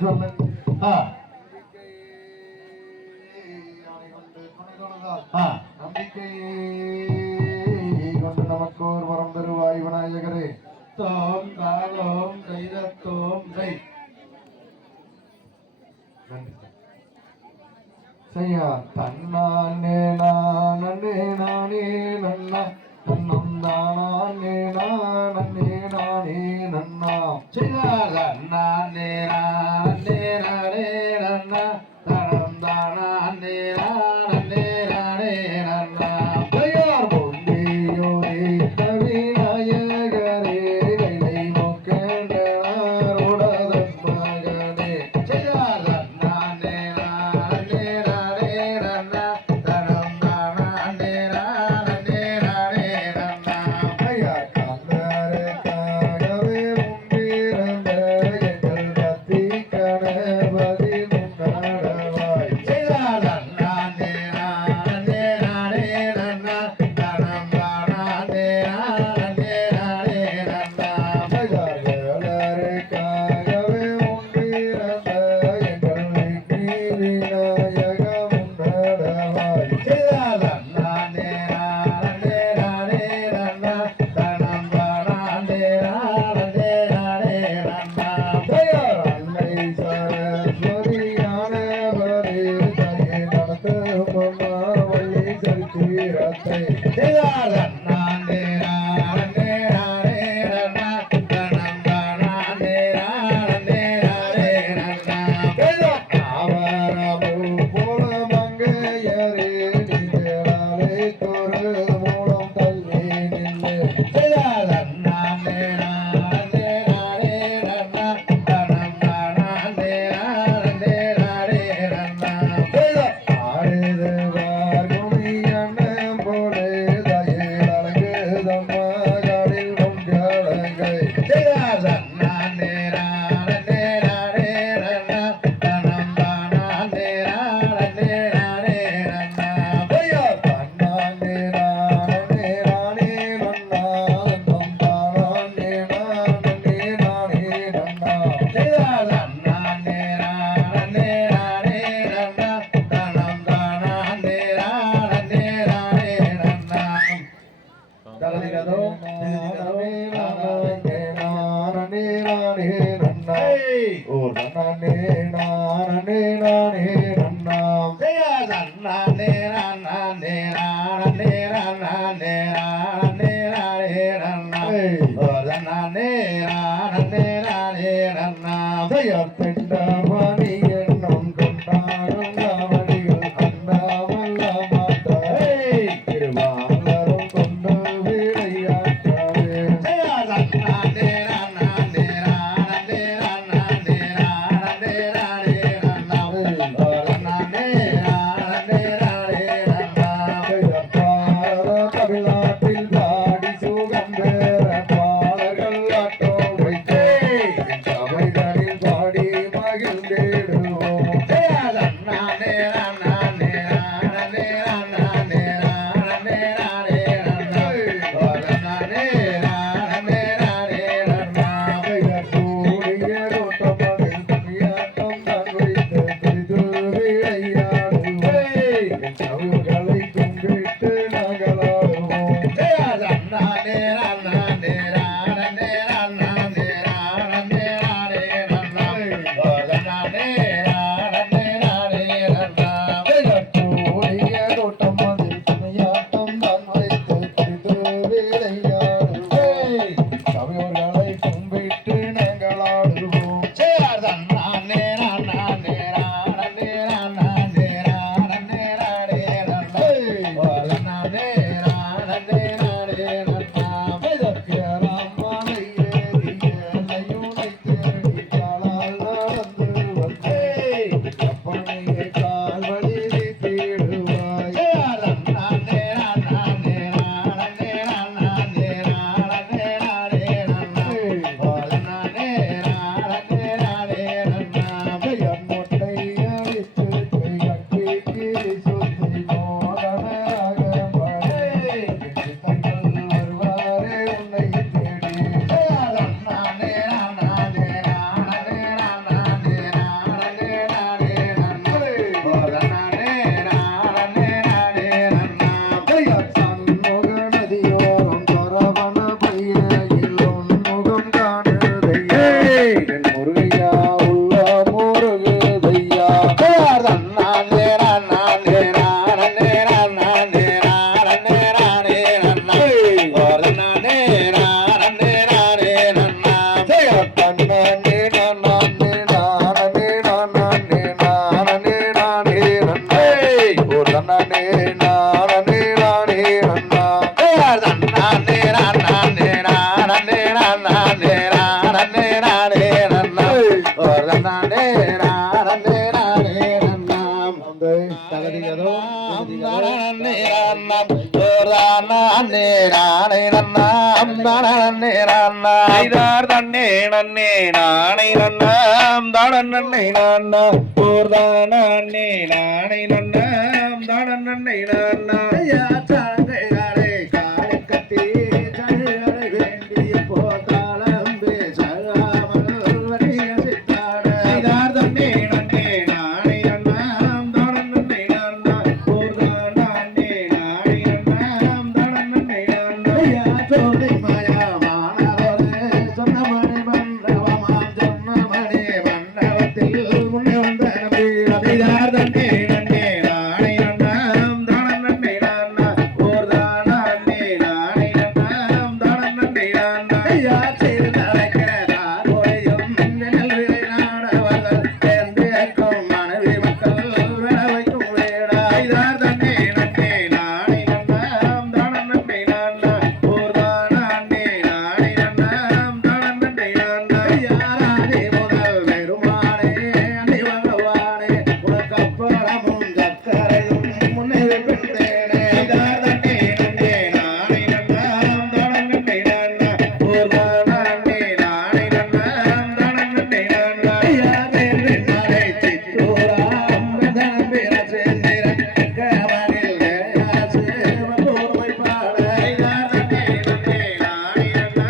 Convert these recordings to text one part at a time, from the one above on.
சொல்லு நம்பிக்கை கொண்டு நமக்கு ஒரு வரம் தருவாய் விநாயகரே. தோம் தாளோம் தைதத்தோம் தை செய்யா தன்னானே நானே நானே நன்னா தன்னம் தானே நானே நானே நன்னா செய்யா தன்னானே நானே நானே நன்னா தனம் தானே நானே நானே நன்னா பெரியார் பொன்னியோரே விநாயகரே கைலை நோக்கேண்டார் உடதன் மகனே செய்யா தன்னானே பாடி மகிழ்ந்தே தன்னே நானே நானே நன்னா தன்னே நானே நானே நானே நானே நானே நன்னா ஒரு தன்னே நானே நானே நன்னா அந்த தகதியதோ நானே நன்னா ஒரு தன்னே நானே நன்னா நானே நன்னா ஐதார் தன்னே நன்னே நானே நன்னா தானே நன்னா ஒரு தன்னே நானே நன்னா தானே நன்னா யா சாங்கையாரே காலை கட்டி ஜனங்களை வேண்டி போதாளம் பேசாமல் வரிய சித்தாட ஐதார் தன்னே நன்னே நானே நன்னா தானே நன்னா ஒரு தன்னே நானே நன்னா தானே நன்னா யா சோதி மாயா வானவரே சொன்னமணி மண்டபமாம் சொன்னமணி மண்டபத்தில் முன்னே வந்த நம்பி ஐதார் தன்னே நன்னே நானே நன்னா தானே நன்னா ஒரு தன்னே நானே நன்னா தானே நன்னா யா சிறுதலைக்க தாரோயம் நெல் விரை நாடவர்கள் தேர்ந்தேற்கும் மனைவி மக்கள் விட வைக்கும் வேடா ஐதார் தன்னே நன்னே நானே நன்னா தானே நன்னா ஒரு தன்னே நானே நன்னா தானே நன்னா யாராதே முதல் பெருமானே அன்னை பகவானே உனக்கப்படமும் சக்கரையும் முன்னே பெண்டேனே ஐதார் தன்னே நன்னே நானே நன்னா தானே நன்னா ஒரு தன்னே நானே நன்னா தானே நன்னா யாரே மலை சித்தூராம் பிரதனம் பிற சேந்திரன் கவனில் யாசே வந்தோர்மை பாட ஐதார் தன்னே நன்னே நானே நன்னா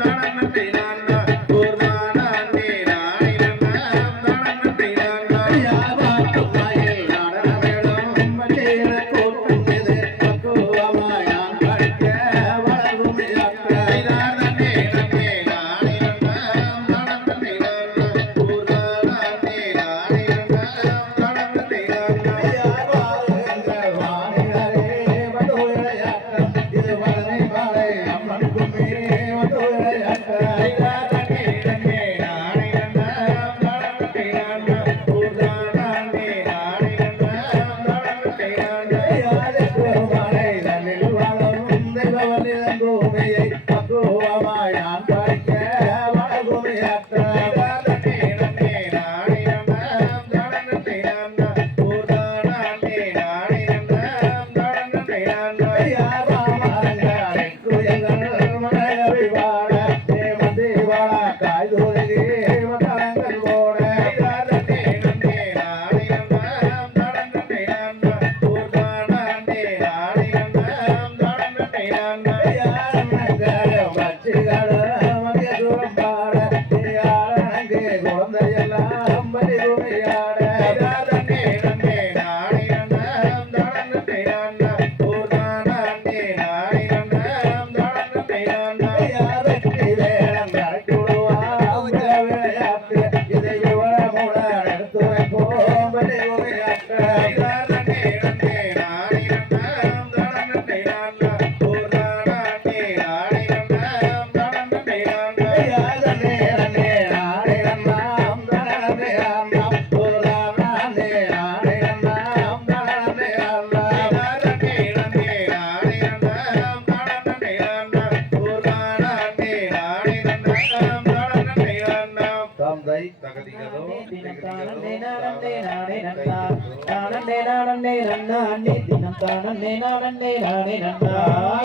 தானே நன்னா ஒரு தன்னே நானே நன்னா தானே நன்னா யாவாட்டு மயில் நடனமேளும் வண்டியில கூட்டம் இது பக்குவமாயான் படிக்க வளரும் யாக்க ஐதார் தன்னே நன்னே நானே நன்னா தானே நன்னா ஒரு தன்னே நானே நன்னா தானே நன்னா யாவாருங்கள் வாணிகரே வந்து விளையாட்ட இது வளரை வாழை அம்மனுக்குமே வந்து விளையாட்ட ஐதார் தன்னே நன்னே நானே நன்னா தானே நன்னா ஒரு தன்னே நானே நன்னா தானே நன்னா யாரே பெருமாளை தன்னில் வளரும் தெய்வவல்லிதன் பூமியை பக்குவமாய் நான் படிக்க வளகுமியாற்ற ஐதார் தன்னே நன்னே நானே நன்னா தானே நன்னா ஒரு தன்னே நானே நன்னா தானே நன்னா யாவாமரங்காரை குயங்கள் மனகவி வாழ தேவந்தி வாழ காய்துருகி மதங்கள் ஓட ஐதார் தன்னே நன்னே நானே நன்னா தானே நன்னா ஒரு தன்னே நானே நன்னா தானே நன்னா யாரனங்கள் மச்சிகள் மத்திய தூரம் பாட யாரனங்கே குழந்தையெல்லாம் பலி குமையாட ஐதார் தன்னே நன்னே நானே நன்னா தானே நன்னா ஒரு தன்னே நானே நன்னா தானே நன்னா யாருக்கு வேளம் கரைக்கு விடுவாம் விளையாட்டு இதை விவரமுடன் எடுத்து வைப்போம் பலி குமையாட்ட ஐதார் தன்னே நன்னே நானே நன்னா தானே நன்னா ஒரு தன்னே நானே நன்னா தானே நன்னா யாதனே நன்னே நானே நன்னா தானே நன்னா ஒரு தன்னே நானே நன்னா தானே நன்னா யாதனே நன்னே நானே நன்னா தானே நன்னா ஒரு தன்னே நானே நன்னா தானே நன்னா தந்தை தகதிகளோ தினம் தானே நானே நானே நன்னா தானே நானே நன்னா தினம் தானே நானே நானே நன்னா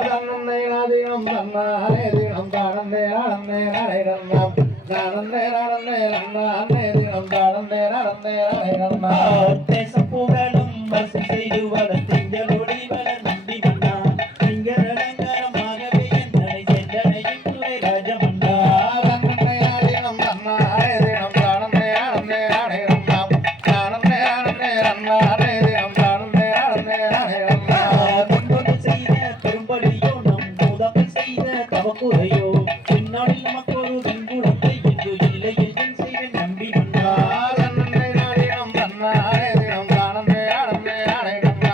தன்னே நாதினம் தன்னானே தினம் தானே நானே நானே நன்னா தானே நானே நன்னானே தினம் தானே நானே நானே நன்னா தேசம் புகழும் வசை செய்து வள திங்களொடி வள நம்பி மன்னா திங்கள் அலங்காரமாகவே என்னை சென்றடையும் துறை ராஜமன்னா தன்னே நாதினம் தன்னானே தினம் தானே நானே நானே நன்னா தானே நானே நன்னானே தினம் தானே நானே நானே நன்னா முன்னோடு செய்த பெரும்படியோ நம் மூதாக்கள் செய்த தவக்குறையோ பின்னாளில் நமக்கு ஒரு வெண்குடத்தை என்று இல்லை என்று செய்வேன் நம்பி மன்னா தன்னே நாதினம் தன்னானே தினம் தானே நானே நானே நன்னா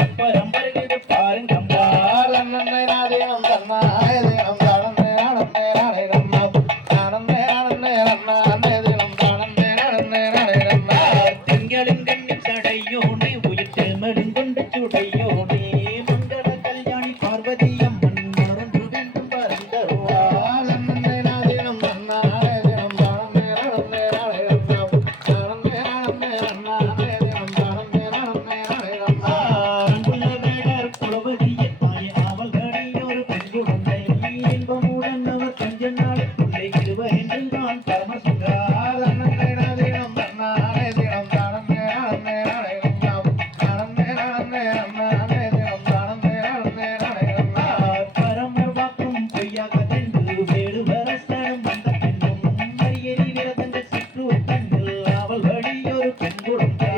செப்பரம் வருகிறது பாருங்கம்மா நன்னே நாதினம் தன்னானே தினம் தானே நடந்தே நானே நன்னாம் தானே நடந்தே நன்னானே தினம் தானே நடந்தே நானே நன்னாம் திங்களும் கண்ணில் சடையோனே உயிர் திருமலும் கொண்டு சுடையோனே மங்கள கல்யாணி பார்வதி அம்மன் மறந்து வேண்டும் பரந்தருவா நன்னே நாதினம் தன்னானே தினம் தானே நடந்தே நானே நன்னாம் தானே நடந்தே நன்னானே தினம் தானே நடந்தே நானே நன்னாம் அன்புள்ள வேடர் புலவதிய தாய் அவள்களை ஒரு பெண் குழந்தை இன்பமுடன் அவர் கொஞ்ச நாளுக்குள்ளே இருவர் என்று நான் பரமசுகா நன்னே நாதினம் தன்னானே தினம் தானே நடந்தே நானே நன்னாம் தானே நடந்தே நன்னானே தினம் தானே நடந்தே நானே நன்னாம் பரமர் வாக்கும் பொய்யாக தென்று வேடுவரசனும் வந்த பெண்ணும் அரியரி விரதங்கள் சிற்று கண்ணில் அவள் வழி ஒரு பெண் குழந்தை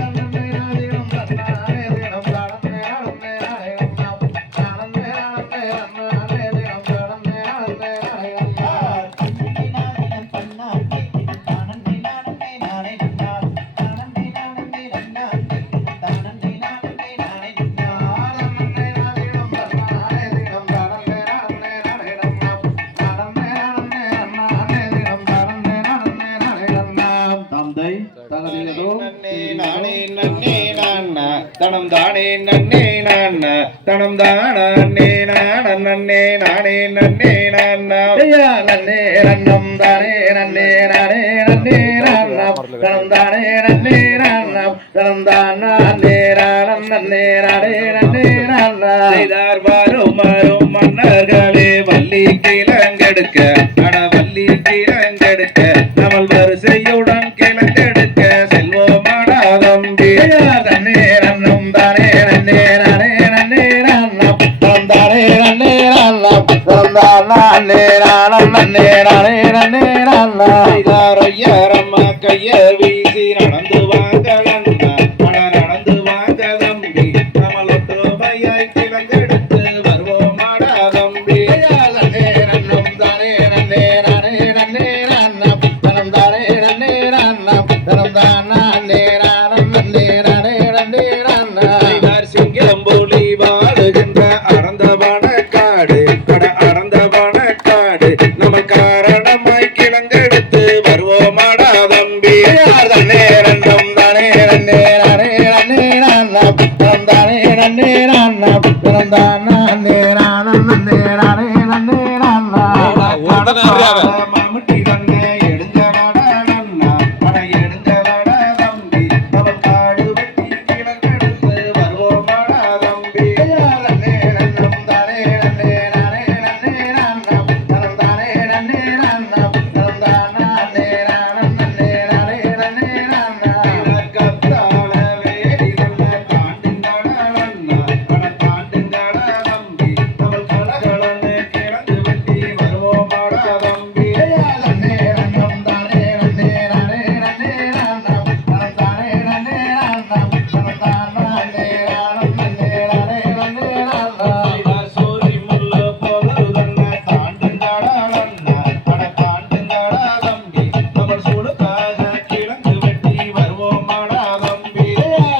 நன்னே நாதினம் தன்னானே தினம் தானே நடந்தே நானே நன்னாம் தானே நடந்தே நன்னானே தினம் தானே நடந்தே நானே நன்னாம் நானினம் பண்ணானே தானே நானே நானே நன்னார் தானே நானே நன்னார் தானே நானே நானே நன்னார் நன்னே நாதினம் தன்னானே தினம் தானே நடந்தே நானே நன்னாம் தானே நடந்தே நன்னானே தினம் தானே நடந்தே நானே நன்னாம் தந்தை தகதியதோ நானே நன்னே நான தனம் தானே நன்னே நான தனம் தானே நான நன்னே நானே நன்னே நான ஐயா நன்னே நன்னம் தானே நன்னே நானே நன்னே நன்னம் தனம் தானே நன்னே நன்னம் தனம் தானே நானம் நன்னே நானே நன்னே நன்னம் செய்தார் வரும் வரும் மன்னர்களே வள்ளி கிழங்கெடுக்க அட வள்ளி கிழங்கெடுக்க நம்மள் வரிசையுடன் கிழங்கெடுக்க செல்வோமாடா தம்பி ஐயா நன்னே நன்னம் தானே நன்னே நானே நன்னே நன்னம் தனம் தானே நன்னே நன்னம் தனம் தானே நானம் நன்னே நானே நன்னே நன்னம் செய்தார் ஐயரம்மா கைய வீசி நடந்து வாங்கலன்னா அட நடந்து வாங்க தம்பி நம்மள் ஒற்றுமையாய் கிழங்கெடுத்து வருவோமாடா தம்பி ஐயா நன்னே நன்னம் தானே நன்னே நானே நன்னே நன்னம் தனம் தானே நன்னே நன்னம் தனம் தானே நானம் நன்னே நானே நன்னே நன்னம் செய்தார் சிங்கம்புலி வாழுகின்ற அடந்தவனக்காடு அட அடந்தவனக்காடு நம்ம காரணமாய் கிழங்கெடுத்து வருவோமாடா தம்பி நன்னே நன்னம் தானே நன்னே நானே நன்னே நன்னம் தனம் தானே நன்னே நன்னம் தனம் தானே நானம் நன்னே நானே நன்னே நன்னம் மாமுட்டி தன்னை எடுங்கடா நன்னா அட எடுங்கடா தம்பி அவன் காடு வெட்டி கிழங்கெடுத்து வருவோமாடா தம்பி நன்னே நன்னம் தானே நன்னே நானே நன்னே நன்னம் தனம் தானே நன்னே நன்னம் தனம் தானே நானம் நன்னே நானே நன்னே நன்னம் கத்தாழ வேலி நல்ல தாண்டுங்கடா நன்னா அட தாண்டுங்கடா தம்பி அவள் கலகலன்னு கிழங்கு வெட்டி வருவோமாடா தம்பி நன்னே நன்னம் தானே நன்னே நானே நன்னே நன்னம் தனம் தானே நன்னே நன்னம் தனம் தானே நானம் நன்னே நானே நன்னே நன்னம் சூரி முள்ள போகுதன்ன தாண்டுங்கடா நன்னா அட தாண்டுங்கடா தம்பி அவள் சூளுக்காக கிழங்கு வெட்டி வருவோமாடா தம்பி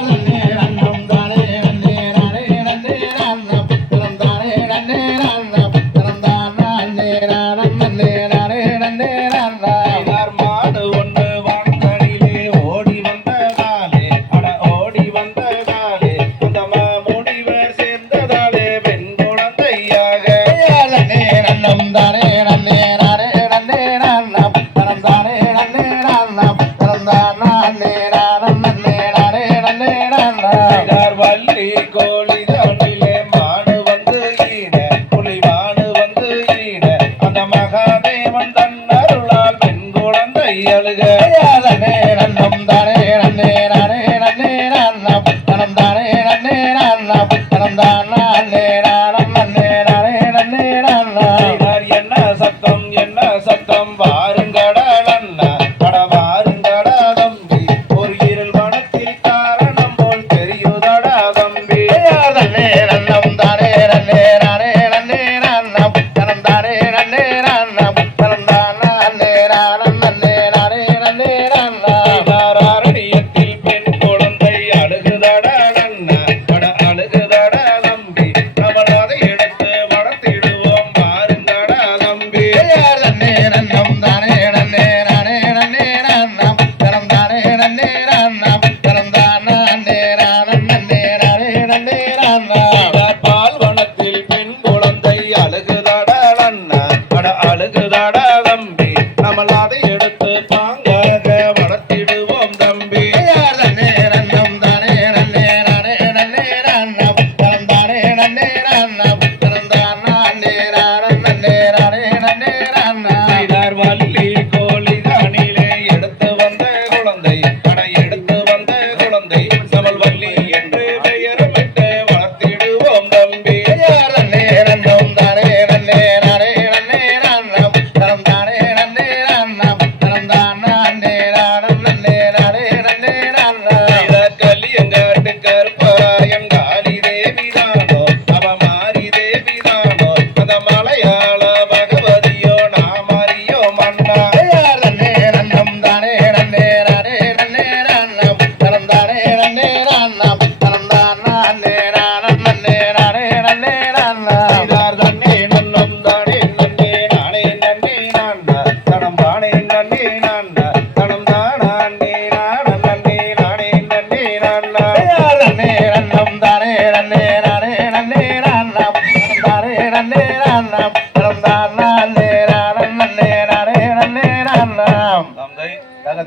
நன்னே நன்னம் தானே நன்னே நானே நன்னே நன்னம் தனம் தானே நன்னே நன்னம் தனம் தானே நானம் நன்னே நானே நன்னே நன்னம் மாடு ஒன்று வான்களிலே ஓடி வந்ததாலே அட ஓடி வந்ததாலே அந்த மாமுனிவர் சேர்ந்ததாலே பெண் குழந்தையாக நன்னே நன்னம் தானே நன்னே நானே நன்னே நன்னம் தனம் தானே நன்னே நன்னம் தனம் தானே நானம் நன்னே நானே நன்னே நன்னம் செய்தார் வள்ளி கோழி தண்டிலே மாடு வந்து ஈட புலி மாடு வந்து ஈட அந்த மகாதேவன் தன்னருளால் பெண் குழந்தை அழுக நன்னே நன்னம் தானே நன்னே நானே நன்னே நன்னம் தனம் தானே நன்னே நன்னம் தனம் தானே நானம் நன்னே நானே நன்னே நன்னம் செய்தார் என்ன சத்தம் வாருங்கடா அண்ணா அட வாருங்கடா தம்பி ஒரு இருள் வனத்தில் காரணம் போல் தெரியுதடா தம்பி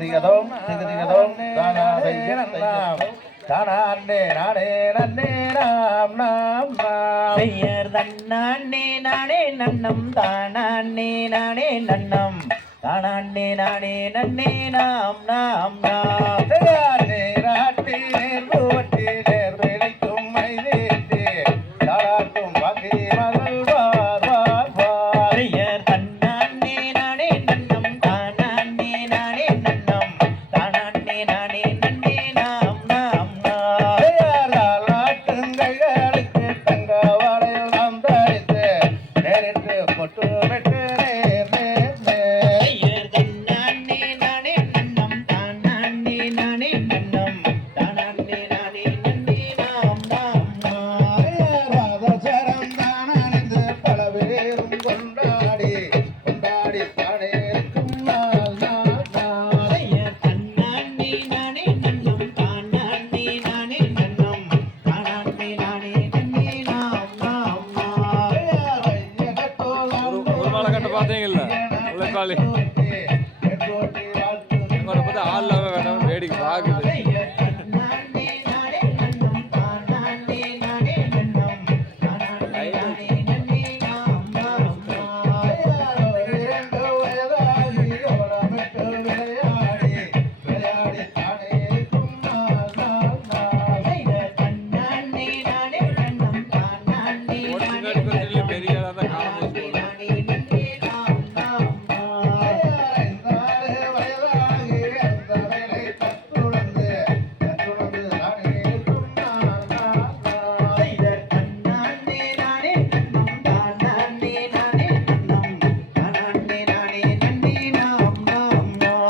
திகதிகதோம் திகதிகதோம் தானாதை தானே நானே நன்னே நாம் நாம் நாம் செய்யர் தன்னானே நானே நன்னம் தானே நானே நன்னம் தானே நானே நன்னே நாம் நாம் நாம் நேராட்டி நேர்வட்டி நேர் விளைக்கும் மைதேற்றி தாராட்டும் வாங்கி மகள் வார் வார் வார் செய்யர் தன்னானே நானே நன்னம் தானே நானே நன்னம் தானே நானே நன்னே நாம் நாம் நாம் நாட்டுங்கைகளுக்கு தங்க வாழையில் நாம் தரித்து நேரிட்டு கொட்டு வெட்டு நேர் நேர் நேர் செய்யர் தன்னானே நானே நன்னம் தானே நானே நன்னம் தானே நானே நன்னே நாம் நாம் நாம் ராதசரம் தானணிந்து பலவேறும் கொண்டாடி கொண்டாடி தானேற்கும் நாள் நாள் நாள் செய்யர் தன்னானே நானே நன்னம் தானே நானே நன்னம் தானே நானே நன்னே நாம் நாம் நாம் ஒரு மாலை கட்ட பார்த்தீங்கல்ல உழைப்பாளி எங்களோட பார்த்து ஆள் இல்லாம வேண்டாம் வேடிக்கை பார்க்குது செய்யர் தன்னானே நானே நன்னம் தானே நானே நன்னம் தானே நானே நன்னே நாம் நாம் நாம் செய்யர் தன்னானே நானே நன்னம் தானே ஒரு நானே சின்ன கொஞ்சம் பெரிய ஆளா தான் காணும் போல. நானே நன்னே நாம் நாம் நாம் செய்தர் தன்னானே நானே நன்னம் தானே நானே நன்னம் தானே நானே நன்னே நாம் நாம் நாம்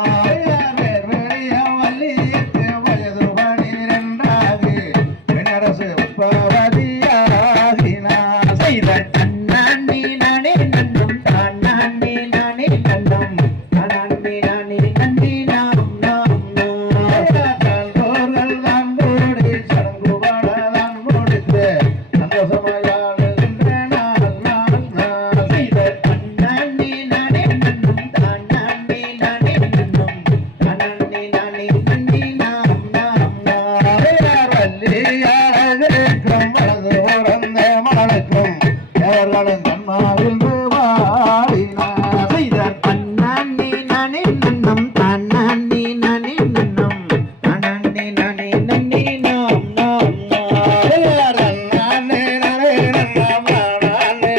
செய்தர் தன்னானே நானே நன்னம் தானே நானே நன்னம் தானே நானே நன்னே நாம் நாம் நாம் செய்தர் தன்னானே நானே நன்னம் தானே நானே நன்னம் தானே நானே நன்னே நாம் நாம் நாம் செய்தர் தன்னானே நானே நன்னம் தானே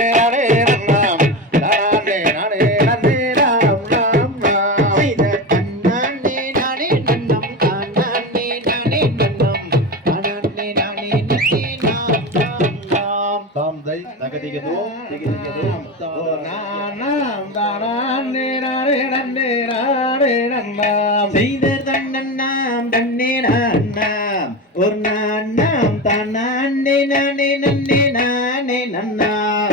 நானே நன்னம் தானே நானே நன்னே நாம் நாம் நாம் செய்தர் தன்னானே நானே நன்னம் தானே நானே நன்னம் தானே நானே நன்னே நாம் நாம் நாம் தாம் தை தகதிகதோம் திகதிகதோம் செய்தர் தன்னன்னாம் தன்னே நான்னாம் ஒரு நான்னாம் தானே நானே நன்னே நானே நன்னாம்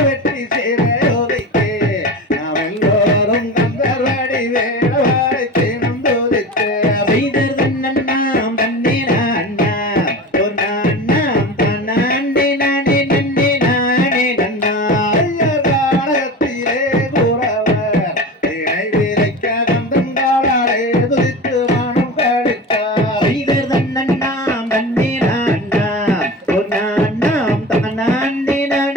வெற்றி சேரையோதைக்கு நாம் எல்லோரும் கந்தர்வாடி வேடவாடி தீனம் தோதித்து செய்தர் தன்னன்னாம் தன்னே நான்னாம் ஒரு நான்னாம் தானே நானே நன்னே நானே நன்னாம் நாடகத்திலே கூறவர் இணை விதைக்க கந்தங்காலே துதித்து வானம் கழித்தார் செய்தர் தன்னன்னாம் தன்னே நான்னாம் ஒரு நான்னாம் தானே நானே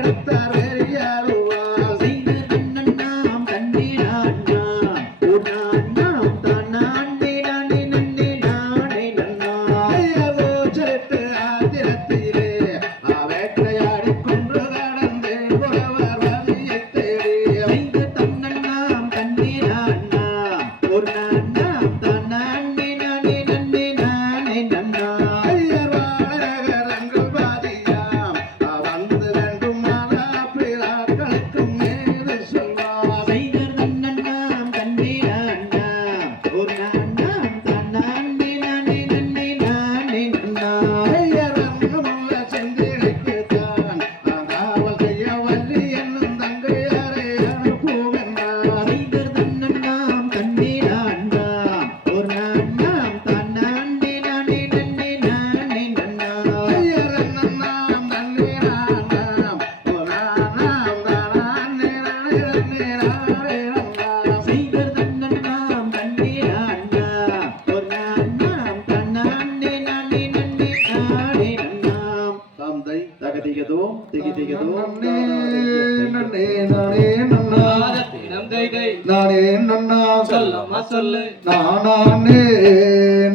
எடுத்தார் வேறியாருவார் செய்த தன்னண்ணாம் தன்னேனாண்ணா ஓர் நாண்ணாம் தானாண்டே நானே நன்னே நானே நன்னா ஐயவோ செலுத்து ஆத்திரத்திலே வேட்டையாடி கொன்று கடந்தே புறவர் வழியை தேடி செய்த தன்னண்ணாம் தன்னேனாண்ணா ஓர் நாண்ணாம் தானாண்டே நானே நன்னே நானே நன்னா ஐயர் வாழகரங்கள் பாதியாம் வந்து வேண்டும் பிளாக்களுக்கும் மேது சொல்வார் செய்த தன்னண்ணாம் தன்னேனாண்ணா ஓர் நாண்ணாம் தானாண்டே நானே நன்னே நானே நன்னா ஐயர் வண்ணமுள்ள செந்திலுக்குத்தான் காவல் செய்ய வள்ளி என்னும் தங்கையாரை அனுப்புவென்றார் செய்த தன்னண்ணாம் தன்னேனாண்ணா ஓர் நாண்ணாம் தானாண்டே நானே நன்னே நானே நன்னா ஐயர் அண்ணனாம் தண்ணீரானாம் புராணாம் தானே செய்த தன்னண்ணாம் தன்னேனாண்ணா ஓர் நாண்ணாம் தானாண்டே நானே நன்னே நானே நன்னா தந்தை தகதிகதோ திகிதிகதோ நன்னே நானே நன்னா நானே நன்னா சொல்லம்மா சொல்லு நானே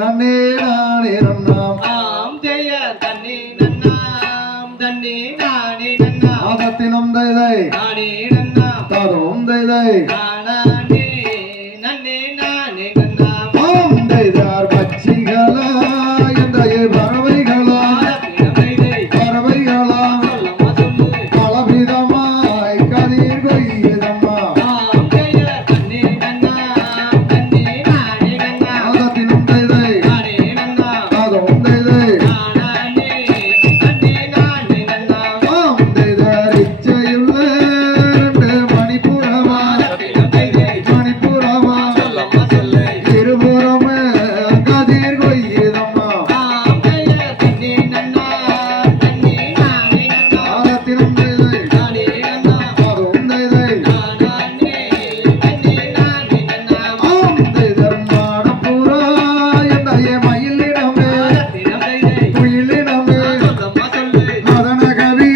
நன்னே நானே நன்னா ஆம் ஜெய தன்னே நன்னாம் தன்னே நானே நன்னா ஆதத்தினம் தைதை நானே நன்னா தரும் தைதை நானே நன்னே நானே நன்னா ஆம் தைதார் பட்சிகளா இந்த பறவைகளா பறவைகளா சொல்லம்மா சொல்லு பலவிதமாய் கதிர் கொய்யுதம்மா ஆம் ஜெய தன்னே நன்னாம் தன்னே நானே நன்னா ஆதத்தினம் தைதை நானே நன்னா தரும் தைதை நானே நன்னே நானே நன்னா ஆம் தைதார் இச்சையுள்ள மணிப்புறமா மணிப்புறமா சொல்லம்மா சொல்லு இருபுறமே கதிர் கொய்யுதம்மா ஆம் ஜெய தன்னே நன்னாம் தன்னே நானே நன்னா ஆதத்தினம் தைதை நானே நன்னா தரும் தைதை நானே நன்னே நானே நன்னா ஆம் தைதர் மாடப்புறா எந்தைய மயிலிடமே குயிலிடமே சொல்லம்மா சொல்லு மதன கவி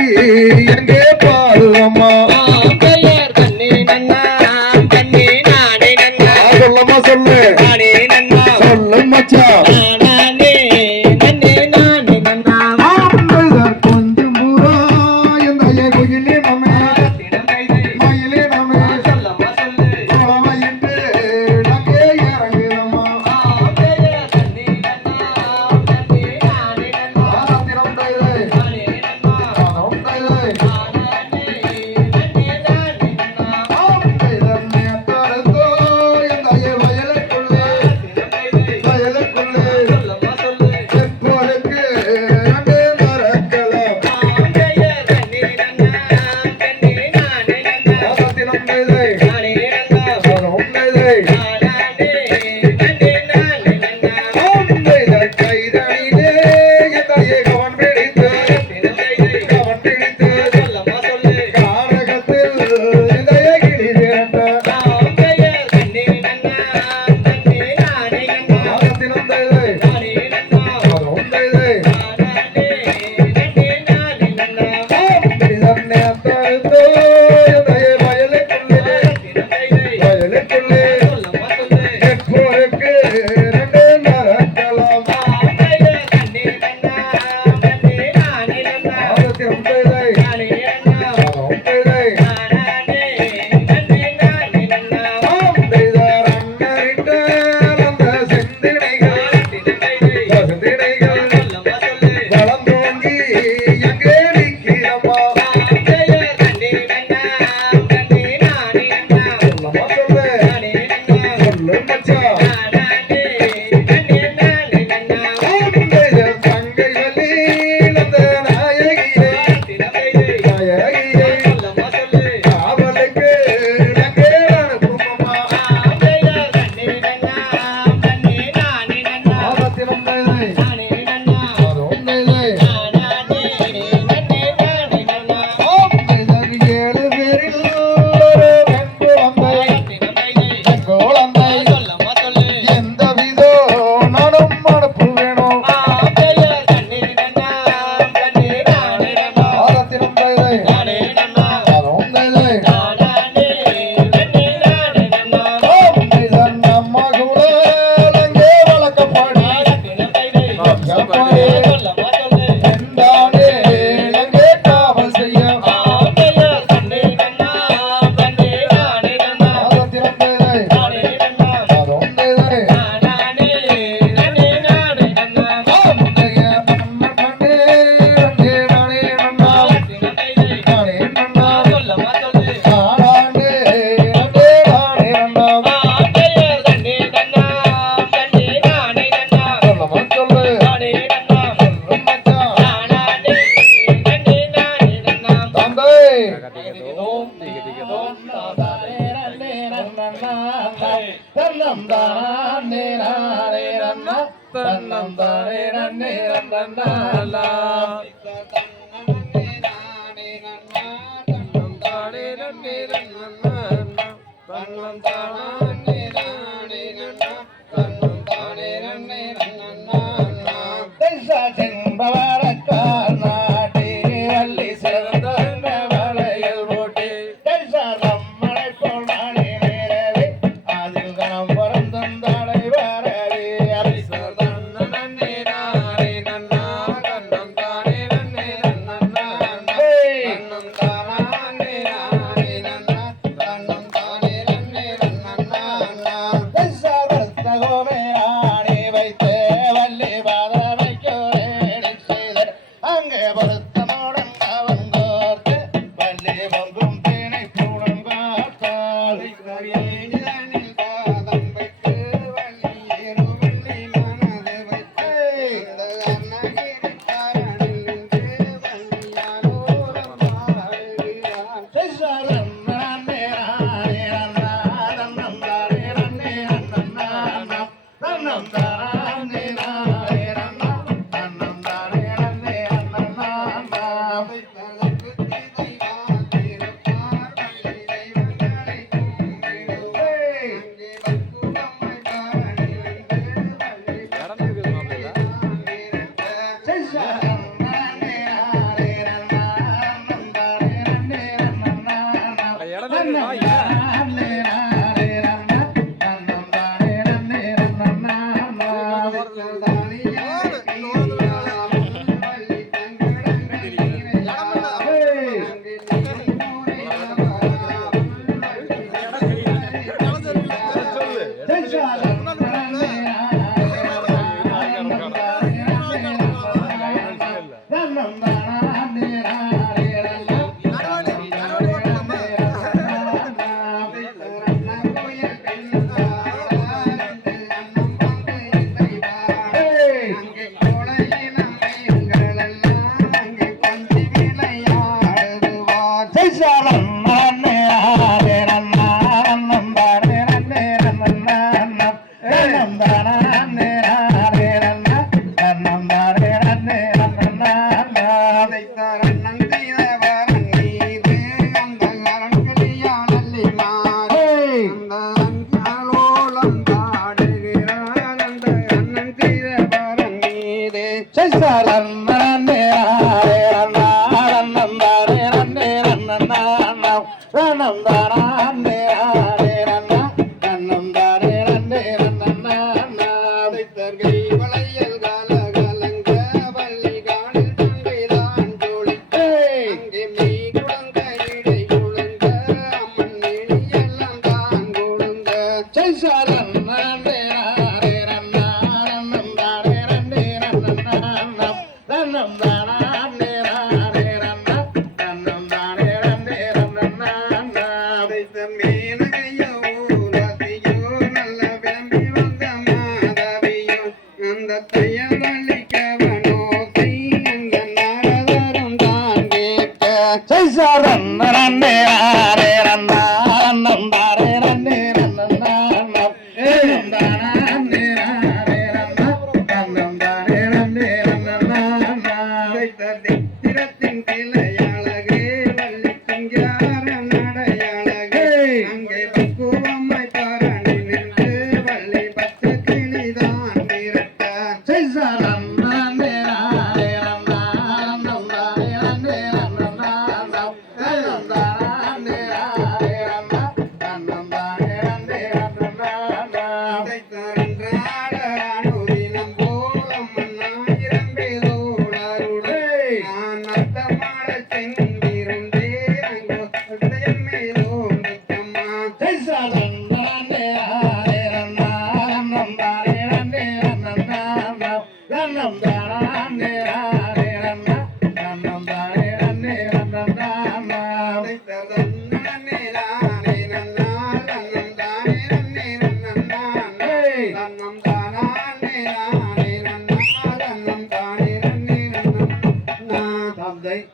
எங்கே பாடுவம்மா பெயர் தன்னே நன்னாம் தன்னே நானே நன்னா சொல்லம்மா சொல்லு நானே நன்னா சொல்லும் மச்சான் நானே நன்னே நானே நன்னா ஆம் தைதர் கொஞ்சம் புறா எந்தைய குயிலிடமே மயிலிடமே சொல்லம்மா சொல்லு குளமையிட்டு அங்கே இறங்குதம்மா பெயர் தன்னே நன்னாம் தன்னே நானே நன்னா ஆதத்தினம் தைதை நானே நன்னா தரும் தைதை நானே நன்னே நானே நன்னா ஆம் தைதர் நேத்தருந்தோ எந்தைய வயலுக்குள்ளே வயலுக்குள்ளே சொல்லம்மா சொல்லு எப்போருக்கு அங்கே மறக்கலாம் பெயர் தன்னே நன்னாம் தகதிகதோம் திகதிகதோம் தானே நன்னே நன்னன்னா தன்னம் தானே நானே நன்னா தன்னம் தானே நன்னே நன்னன்னா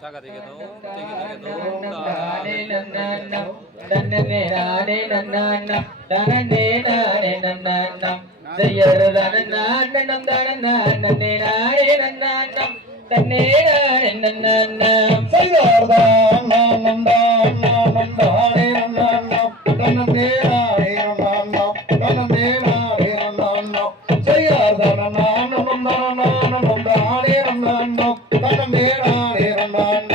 தகதிகதோம் திகதிகதோம் நன்னன்னம் தன்னே நானே நன்னன்னம் தனனே நானே நன்னன்னம் செய்யரு தனநானனம் தனநானே நானே நன்னன்னம் தன்னே நானே நன்னன்னம் செய்தார்தான் நானும் தான் நானும் தானே நன்னாம் தன்னே நானே நன்னாம் தன்னே நானே நன்னாம் செய்யார்தான் நானும் நானும் தானே நன்னாம் தன்னே நானே நன்னாம்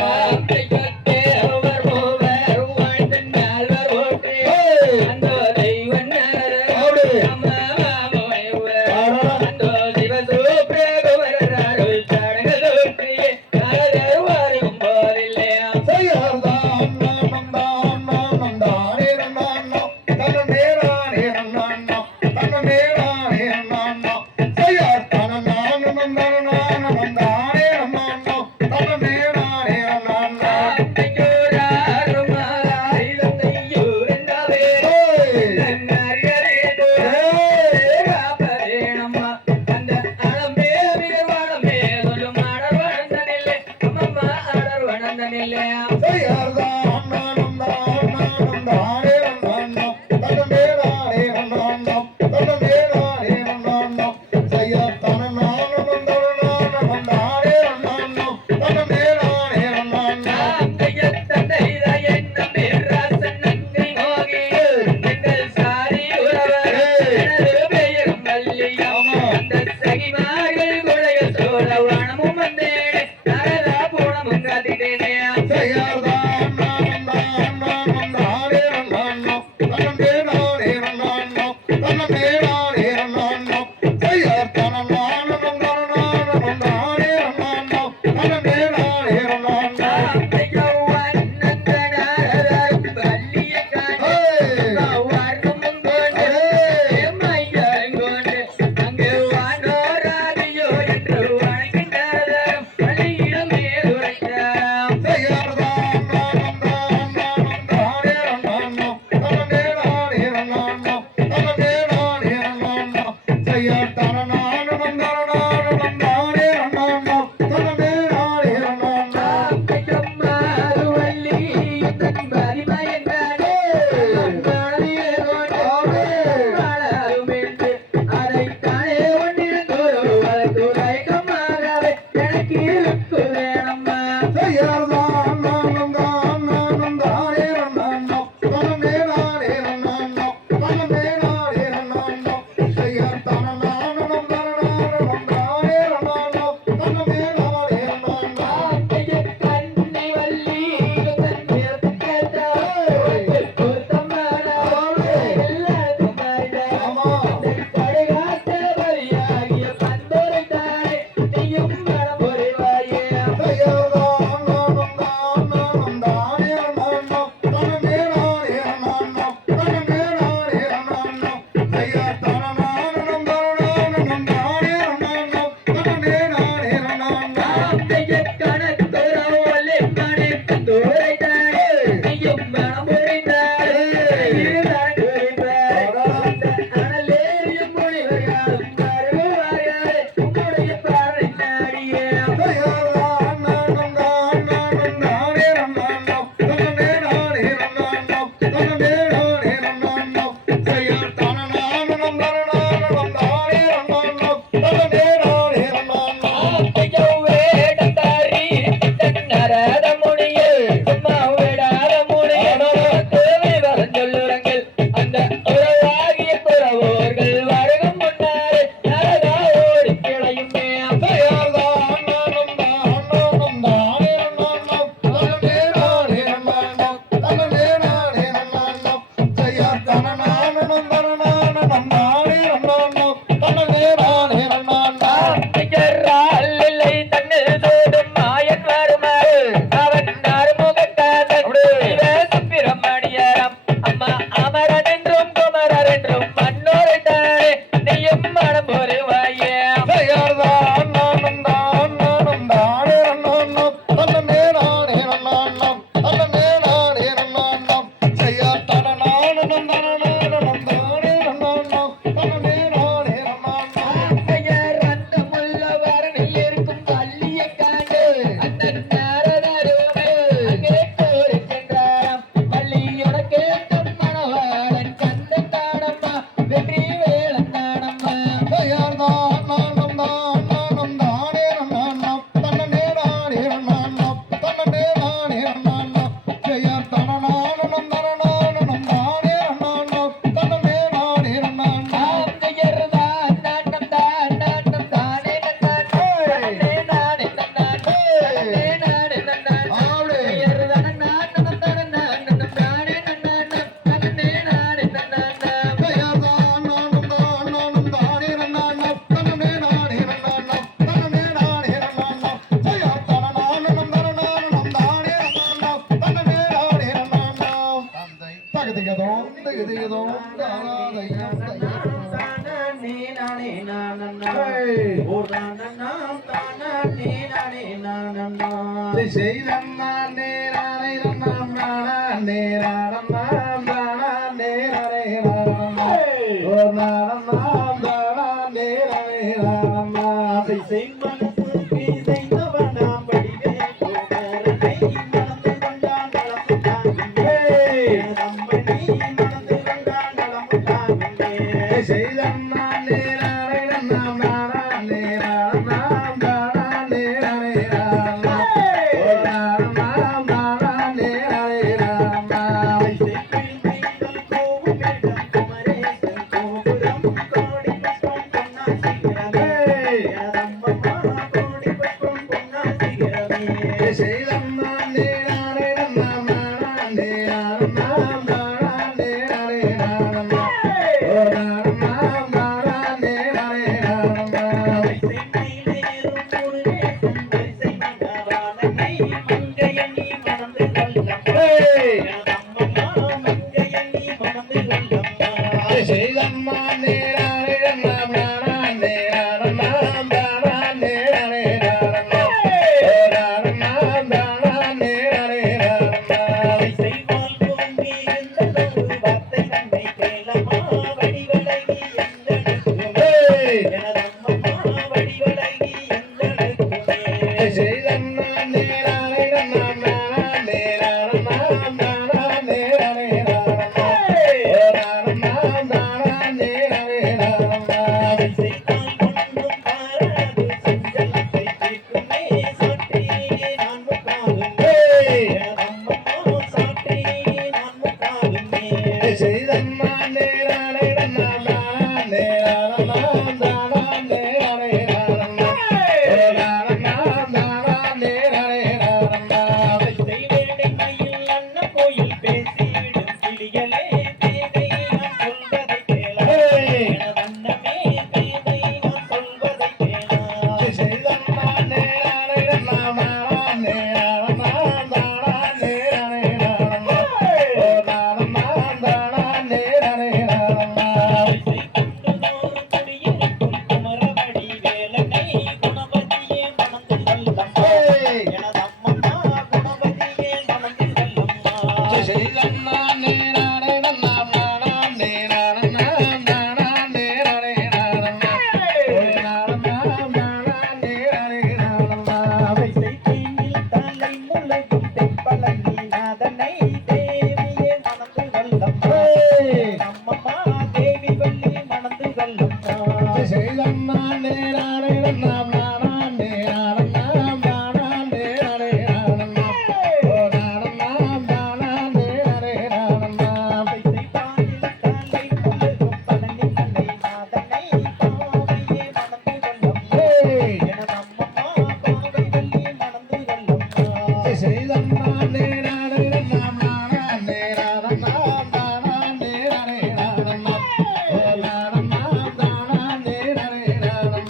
திகதிகதோம் திகதிகதோம் தானாதையம் தையம் தானே நானே நானண்ணா ஓ தானண்ணா தானே நானே நானண்ணா செய்தன்னா நேரானே நாம் நானே நானம் தானே நானே நானம் ஓ நானம் தானே நானே செய்மனத்துக்கு செய்தவனாம் வடிவே கோமரனை மணந்து கொண்டான் நலமுண்டாகுமே ரம்பனி மணந்து கொண்டான் நலமுண்டாகுமே செய்தன்னா நேரானே நாம் நானே நானம் தானே நானே நானம் ஓ நானம் தானே நானே நானம் செய்கில் கோவும் வேடம் குமரேசன் கோபுரம் கோடி புஷ்பம் பொன்னாசிகிறமே ரம்பம்மா கோடி புஷ்பம் பொன்னாசிகிறமே செய்தன்னா நேரானே நாம் நானே நானம் தானே நானே நானம் ஓ நானம் தானே நானே நானம் செய்மயிலேறும் முருகேசன் வரிசை மகவானனை மங்கையணி மணந்து கொள்ளம்மா ரம்பம்மா மங்கையணி மணந்து கொள்ளம்மா செய்தம்மா நேரானே நாம் நானே நானம் தானே நானே நானம் ஓ நானம் தானே நானே நானம் செய்வால் பூமி இருந்ததொரு வார்த்தை தன்னை கேளம்மா வடிவழகி எங்களுக்குமே எனதம்மம்மா வடிவழகி எங்களுக்குமே செய்தம்மா நேரானே நாம் நானே நானம் தானே நானே நானம் ஓ நானம் தானே நானே நானம் செய்தால் ஒன்றும் பாராது செஞ்சலத்தை தீர்க்குமே சாற்றியே நான் முக்காகுமே எனதம்மம்மா சாற்றியே நான் முக்காகுமே செய்தம்மா நேரானே நாம் நானே நானம் தானே நானே நானம் ஓ நானம் தானே நானே நானம் செய்வேடை மயில் அண்ணன் கோயில் பேசிடும் கிளிகளே பேதை நான் சொல்வதை கேளா எனதன்னமே பேதை நான் சொல்வதை கேளா செய்தம்மா நேரானே நாம் நானே நானம் தானே நானே நானம் ஓ நானம் தானே நானே நானம் செய்தோறும் குடியிருக்கும் குமரவடி வேலனை குணவதியே மணந்து கொள்ளம்மா எனதம்மம்மா குணவதியே மணந்து கொள்ளம்மா செய்தம்மா நேரானே நாம் நானே நானம் தானே நானே நானம் ஓ நானம் தானே நானே நானம் செய்தியில் தலை முளைக்கும் தெப்பலங்கி நாதனை தேவியே மணந்து கொள்ளம்மா அம்மம்மா தேவி வள்ளி மணந்து கொள்ளம்மா செய்தம்மா நேரானே நாம் நானே நானம் தானே நானே நானம் ஓ நானம் தானே நானே நானம் செய்தானில் தலை முளைக்கும் பழனி மலை நாதனை பாவியே மணந்து கொள்ளம்மா எனதம்மம்மா பாவை வள்ளி மணந்து கொள்ளம்மா செய்தம்மா நேரானே நாம் நானே நானம் தானே நானே நானம் ஓ நானம் தானே நானே நானம்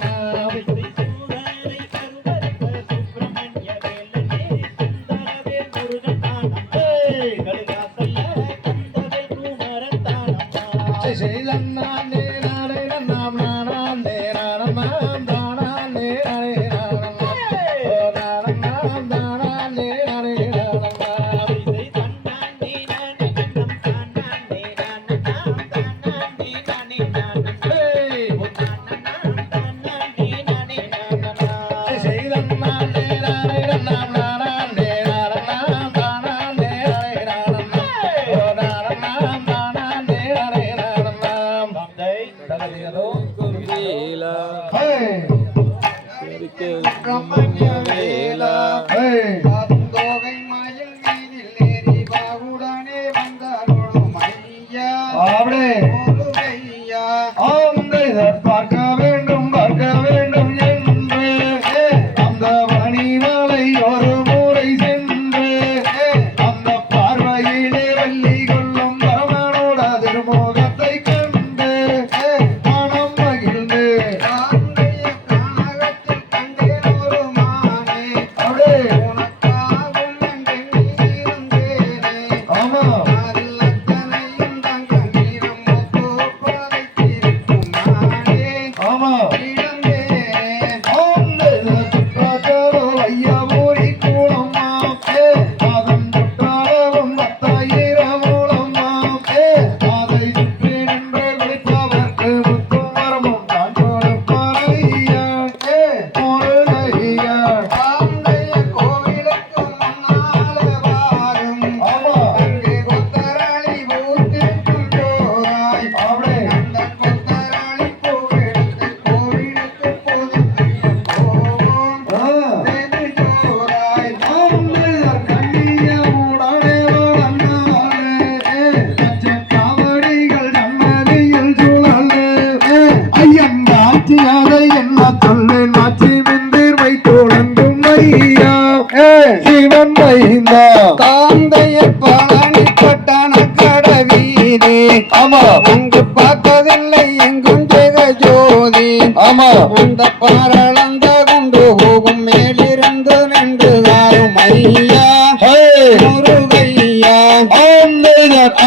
சூரரை கருவறுத்த சுப்பிரமணிய வேலனே சுந்தரவேல் முருகன் தானம்மா கடுகாசல்ல கந்தவேல் குமரன் தானம்மா செய்தம்மா நேரானே நாம் நானே நானம் தானே நானே நானம் ஓ நானம் தானே நானே நானம் இசை தன்னானே நானே நன்னம் தானானே நானே தானானே நானே நானே ஓ தானானே தானானே நானே நானே செய்தம்மா நேரானே நாம் நானே நானம் தானே நானே நானம் ஓ நானம் தானே நானே நானம் தந்தை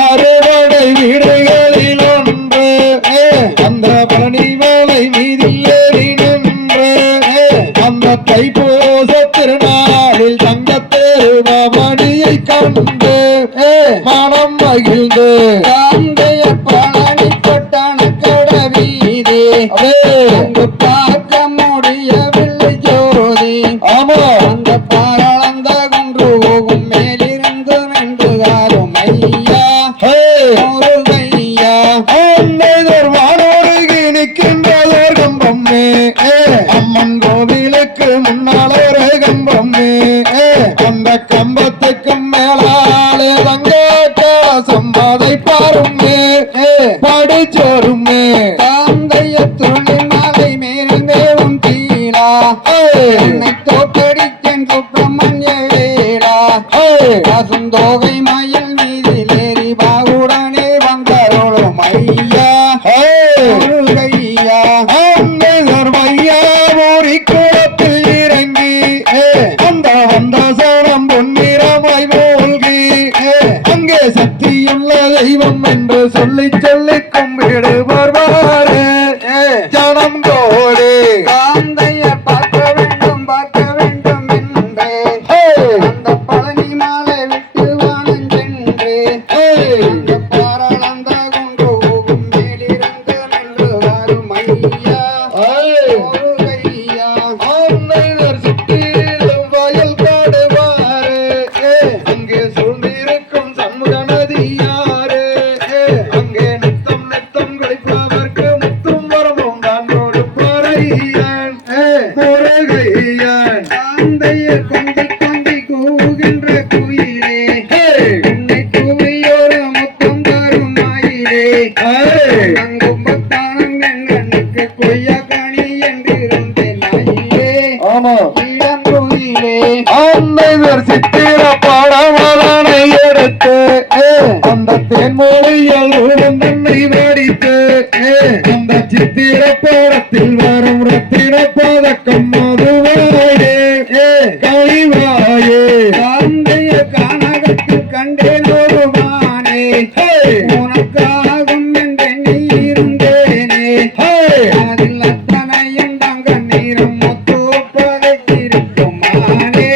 அறுவடை வீடுகளில் ஒன்று அந்த பழனிமலை மீதில் ஏறி நின்று அந்த தைப்பூச திருநாளில் தங்கத்தேருமணியை கண்டு மனம் மகிழ்ந்து காந்தைய பழனி பட்டான கடவீதி அங்கு பார்க்க முடியவில்லை ஜோதி ஆமா அந்த பாரளந்த குன்று போகும் மேலிருந்து நின்று காரும் ஐயா முருகையா வானோருகி நிற்கின்றதோர் கம்பம்மே அம்மன் கோவிலுக்கு முன்னால் ஒரு கம்பம்மே அந்த கம்பத்துக்கு மேலாலே தங்க சம்பாதை பாருமே படிச்சோருமே காந்தைய துணி மாலை மேலும் தீலா என்னை தோக்கடித்தன் சுப்பிரமணிய வேளா பசுந்தோகை மயில் மீதிலேறி பாகுடனே வந்தருளும் ஐயா ஐயா ஐயா மோரி குளத்தில் இறங்கி அந்த வந்த சனம் பொன்னிறமாய் மூழ்கி அங்கே சக்தியுள்ள தெய்வம் என்று சொல்லி சொல்லி கும்பிடுவார் ஜனம் கோடி காந்தைய பார்க்க வேண்டும் என்று அந்த பழனி மாலை விட்டு வானம் சென்று அந்த பாரளந்த குன்று போகும் மேலிருந்து நின்று வரும் ஐயா முருகையா சுற்றிலும் வயல் காடுவாரு அங்கே சூழ்ந்திருக்கும் சண்முக நதியாரு அங்கே நித்தம் நித்தம் கழிப்பதற்கு முத்தும் வரமும் தான் கொடுப்பாரையன் முருகையன் காந்தைய கொண்டி கொண்டி கூகின்ற குயிலே உன்னை கூவியோடு முத்தம் தரும் மயிலே அங்கும்பத்தானம் எங்களுக்கு கொய்யா கனி என்றிருந்தேன் மயிலே இளங்குயிலே அன்னைவர் சித்திர பாடவதனை எடுத்து அந்த தேன்மொழியில் தன்னை நடித்து அந்த சித்திர பாடத்தில் வரும் ரத்தின பதக்கம் மதுவாயே கைவாயே காந்தைய கானகத்தில் கண்டேன் ஒரு மானே உனக்காகும் என்றெண்ணி இருந்தேனே அதில் அத்தனையும் தங்க நீரும் முத்து பகைத்திருக்கும் மானே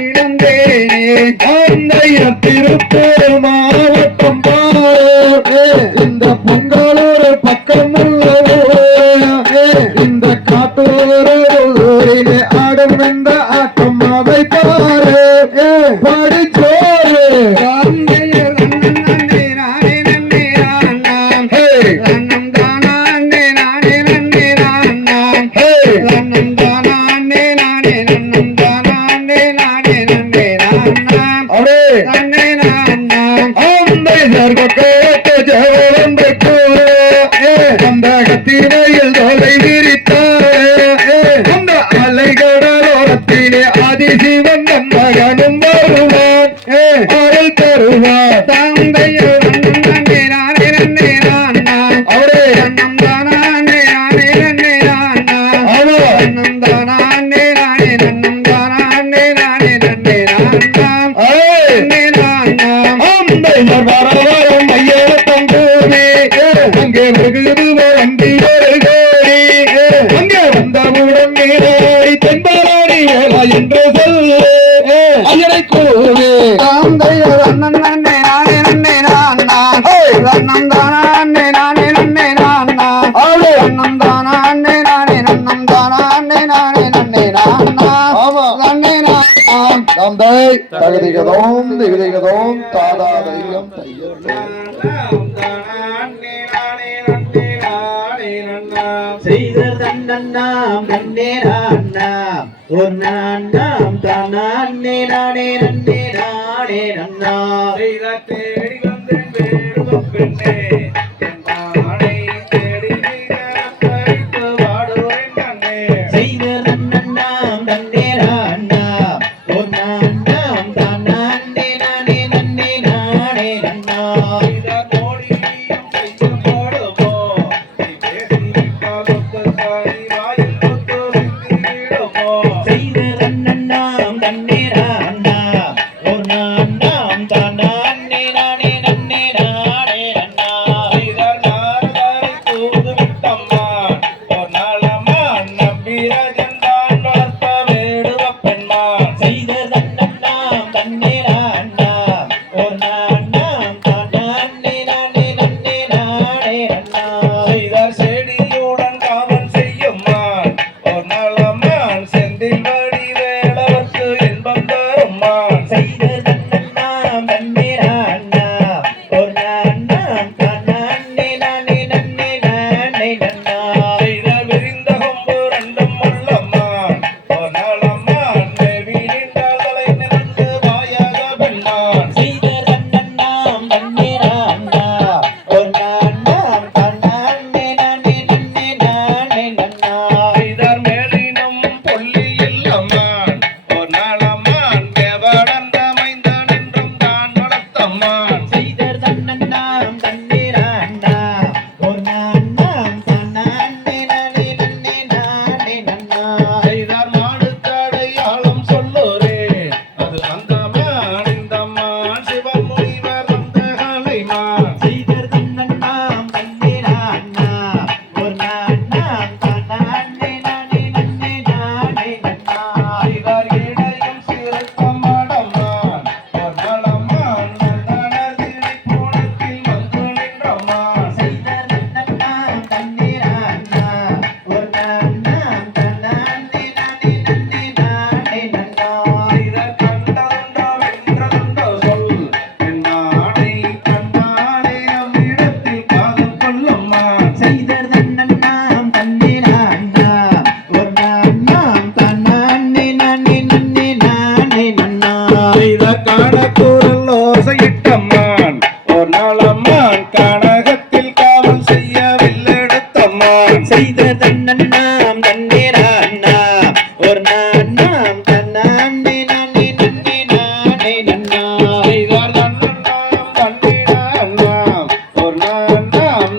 இழந்தேனே காந்தைய திருப்பூர் மாவட்டம் பாரு இந்த பொங்கலூர் பக்கம் உள்ள இந்த காட்டூரிலே ஆடும் இந்த ஆட்டம் அதை பாரு படிச்சோரு காந்தைய நன்னே நானே நன்னே நானாம் நன்னம் தானே நானே நன்னே நானாம் நன்னம் தானே நானே நன்னம் தானே நானே நன்னே நானாம் நன்னே நானாம் அம்பை சர்வகோட்ட ஜவரந்த கூறு அந்த கத்திரையில் தொலை விரித்தாரே அந்த அலைகடலோரத்திலே அதிசிவன் மகனும் வருவான் அருள் தருவான் தந்தையில் நன்னே நானே நன்னே நானாம் அவரே நன்னம் தானே நானே நன்னே நானாம் நன்னம் தானே நானே நன்னம் தானே நானே நன்னே நானாம் நன்னே நானாம் அம்பை வரவரம் மையல தங்கூரே அங்கே வெகுது வந்தி ஒரு கோரி அங்கே வந்தவுடன் நீராடி தென்பராடி வேலா என்று சொல்லு ஐயனை கூறு காந்தையர் அண்ணன் நன்னே நானே நன்னே நானாம் அண்ணம் தானே நானே நன்னே நானாம் அண்ணம் தானே நானே நன்னம் தானே நானே நன்னே நானாம் நன்னே நானாம் தந்தை தகுதிகதோம் திகதிகதோம் தாதா தையம் தையத்தே செய்த தன்னண்ணாம் நன்னே நானாம் ஒரு நானாம் தானே நானே நன்னே நானே நன்னா செய்த தேடி வந்தேன் வேறு பெண்ணே என் மானை தேடி பறித்து வாடுவேன் கண்ணே செய்த தன்னண்ணாம் நன்னே நானாம் ஒரு நானாம் தானே நானே நன்னே நானே நன்னா செய்த கோடியும் கையில் போடுமோ நீ பேசி பாலுக்கு சாரி வாயில் முத்து விடுமோ செய்த தன்னண்ணாம் நன்னே நானாம் ஒரு நானாம் தானே அண்ணா ஒரு அண்ணா தன்னே நானே நன்னே நானே நன்னா செய்த விரிந்த கொம்பு ரெண்டும் முள்ளம்மான் ஒரு நாளம்மான் வீணின்ற தலை நிறந்து வாயாக பெண்ணான் செய்த தன்னண்ணாம் தன்னேரா அண்ணா ஒரு அண்ணாம் தன்னே நானே நன்னே நானே நன்னா செய்தார் மேலினும் பொல்லி இல்லம்மான் ஒரு நாளம்மான் தேவடந்த மைந்தன் என்றும் தான் வளர்த்தம்மான் செய்தர் தன்னண்ணாம் தன்னேரா அண்ணா ஒரு அண்ணாம் தன்னே நானே நன்னே நானே நன்னா செய்தார் மாடு தடையாளம் சொல்லுரே அது அந்தமான் இந்தம்மான் சிவமுனிவர் வந்த கலைமான் செய்தர் தன்னண்ணாம் தன்னேரா அண்ணா ஒரு அண்ணாம் தன்னே நானே நன்னே நானே நன்னா செய்தார் இடையும் சிறுத்தம் அடம்மான் ஒரு நாளம்மான் நந்தனதிரி கோலத்தில் வந்து நின்றம்மான் செய்தர் தன்னண்ணாம் தன்னேரா அண்ணா ஒரு அண்ணாம் தன்னே நானே நன்னே நானே நன்னா செய்தார் கண்டதுண்டோ வென்றதுண்டோ சொல் என்னானை கண்டானே நம் இடத்தில் காதல் கொள்ளும்மான் செய்தர் தன்னண்ணாம் தன்னேரா அண்ணா ஒரு அண்ணாம் தன்னே நானே நன்னே நானே நன்னா செய்த காணக்கூறல் ஓசையிட்டம்மான் ஒரு நாளம்மான் கானகத்தில் காவல் செய்ய வில்லெடுத்தம்மான் செய்தர் தன்னண்ணாம் தன்னேரா அண்ணா ஒரு அண்ணாம் தன்னே நானே நன்னே நானே நன்னா செய்தார் தன்னண்ணாம் தன்னிட அண்ணாம் ஒரு நாண்ணாம்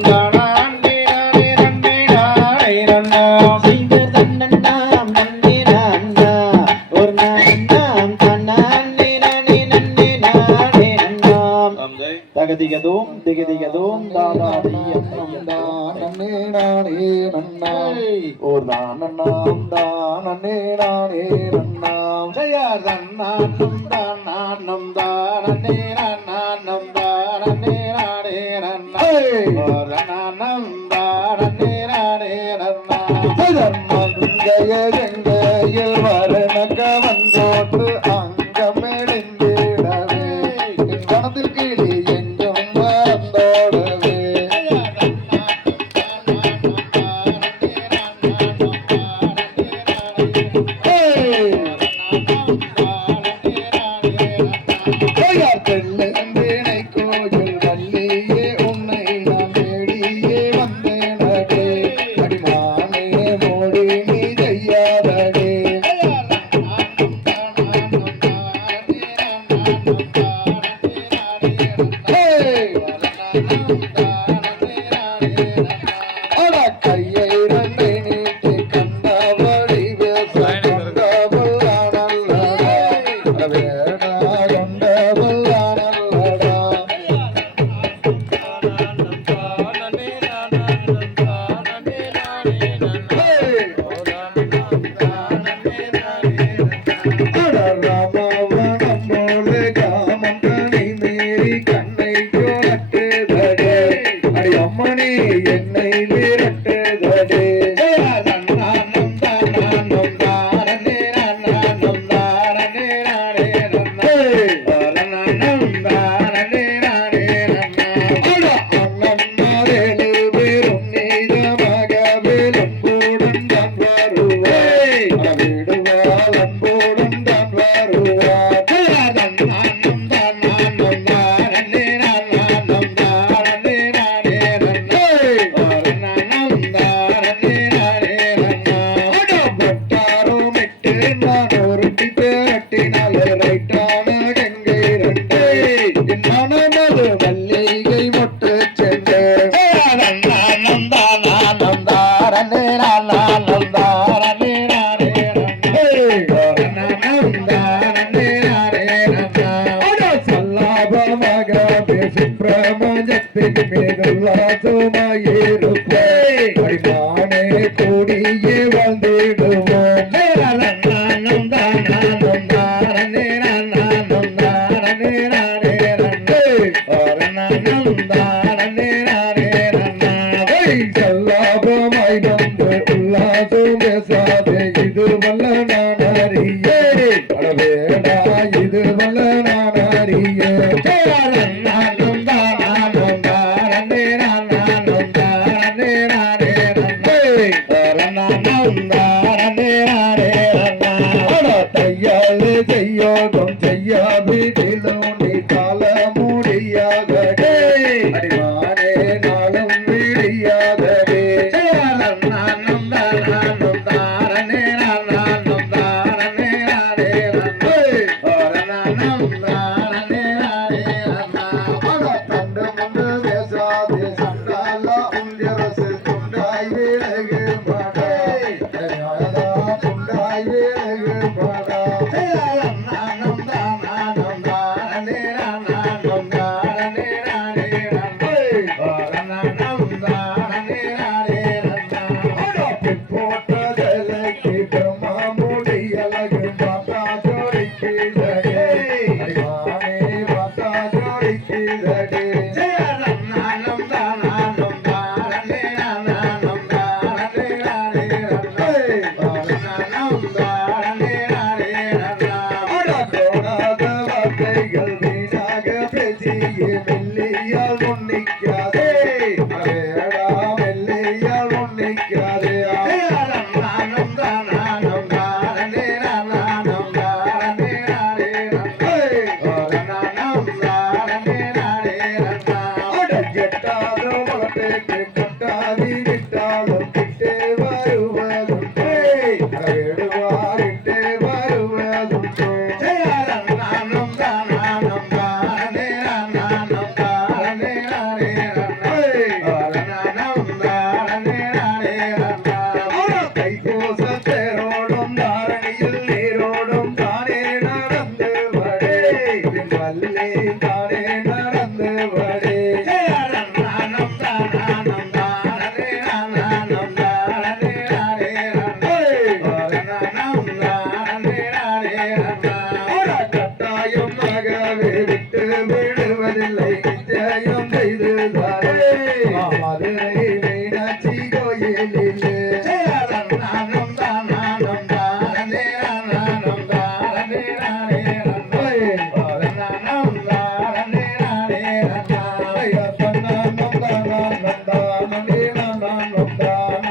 தானாண்டினானே நன்னினானே நன்னாம் செய்தர் தன்னண்ணாம் தன்னேரா அண்ணா ஒரு அண்ணாம் தன்னே நானே நன்னே நானே நன்னாம் தகதிகதோம் திகதிகதோம் தாதாதியம் நன்னே நானே நன்னாம் ஓர் தானண்ணாம் தானே நானே நன்னாம் ஜெயார் தன்னானம் தானானம் தானே நானம் தானே நானே நன்னாம் ஓர் தன்னானம் தானே நானே நன்னாம் ஜெய ஜெங்கையில் வரணக்க வந்தோற்று அங்கமெடிந்திடவே என் கணத்தில் கிளி எங்கும் வந்தோடவே தென்னந்தேனை கோயில் வள்ளியே உன்னை நான் தேடியே வந்தேனடே அடிமானே மோடி நீ செய்யாதடே கையை ரெண்டை நீட்டி கண்டபடி பேச கொண்டவள் ஆனல்லடா வேடா கொண்டவள் ஆனல்லடா ராமவனம் போல காமம் தனி மீறி கண்ணை கோலட்டுதடே அடி அம்மனே என்னை விரட்டுதடே நன்னானம் தானானம் தானே நானானம் தானே நானே நன்னானம் தானே நானே நன்னாம் அண்ணன்மாரேழு பேரும் நீதமாக வேலம்போடும் தான் வருவாய் விடுவாள் அன்போடும் தான் வருவார் நானும் தான் நானும் தானே நானும் தானே நானே நானும் தானே நானே பட்டாரோ மெட்டு நான் ஒருத்தி பேரட்டினால் ரைட்டான கங்கை ரெண்டு என் மனமது மல்லிகை மொட்டு சென்று நானும் தான் நானும் தானே நானும் தானே நானே சல்லாபமாக பேசி பிரபஞ்சத்தின் மேலுல்லாசமாயிருப்பே அடிமானே கூடியே வாழ்ந்திடுவோம் நானும் தான் நானும் தானே நானும் தானே நானே நானும் தானே நானே நன்னாவை சல்லாபமாய் வந்து உல்லாசம் பேசாதே இது வல்ல நான் அறியே அடவேடா இது வல்ல நான் அறியே வைக்கிறதே நானம் தானம் தானே நானம் தானே நானே நானம் தானே நானே நானம் தோணாத வார்த்தைகள் வீணாக பேசியே மெல்லியால் உன்னிக்காதே அடடா மெல்லியால் உன்னிக்காதே நானம் தானம் தானே நானம் தானே நானே நானம் தானே நானே நானம் எட்டாத மலப்பேட்டு கொட்டாதி விட்டாலும் கிட்டே வருவதுண்டே வேடுவாரிட்டே வருவதுண்டோ நானம் தானம் தானே நானம் தானே நானே நானம் தானே நானே நானம் கைகோச தேரோடும் தாரணியில் நீரோடும் தானே நடந்து வடே வல்லே தானே நடந்து வடே நானம் தானம் தானே நானம் தானே நானே நானம் தானே நானே நானம் கட்டாயம் ஆகவே விட்டு விடுவதில்லை நிச்சயம் செய்துதாரே மதுரை மீனாட்சி கோயிலிலே நானம் தானம் தானே நானம் தானே நானே நானம் தானே நானே நானம் நானம் தானம் தானே நானம் தானே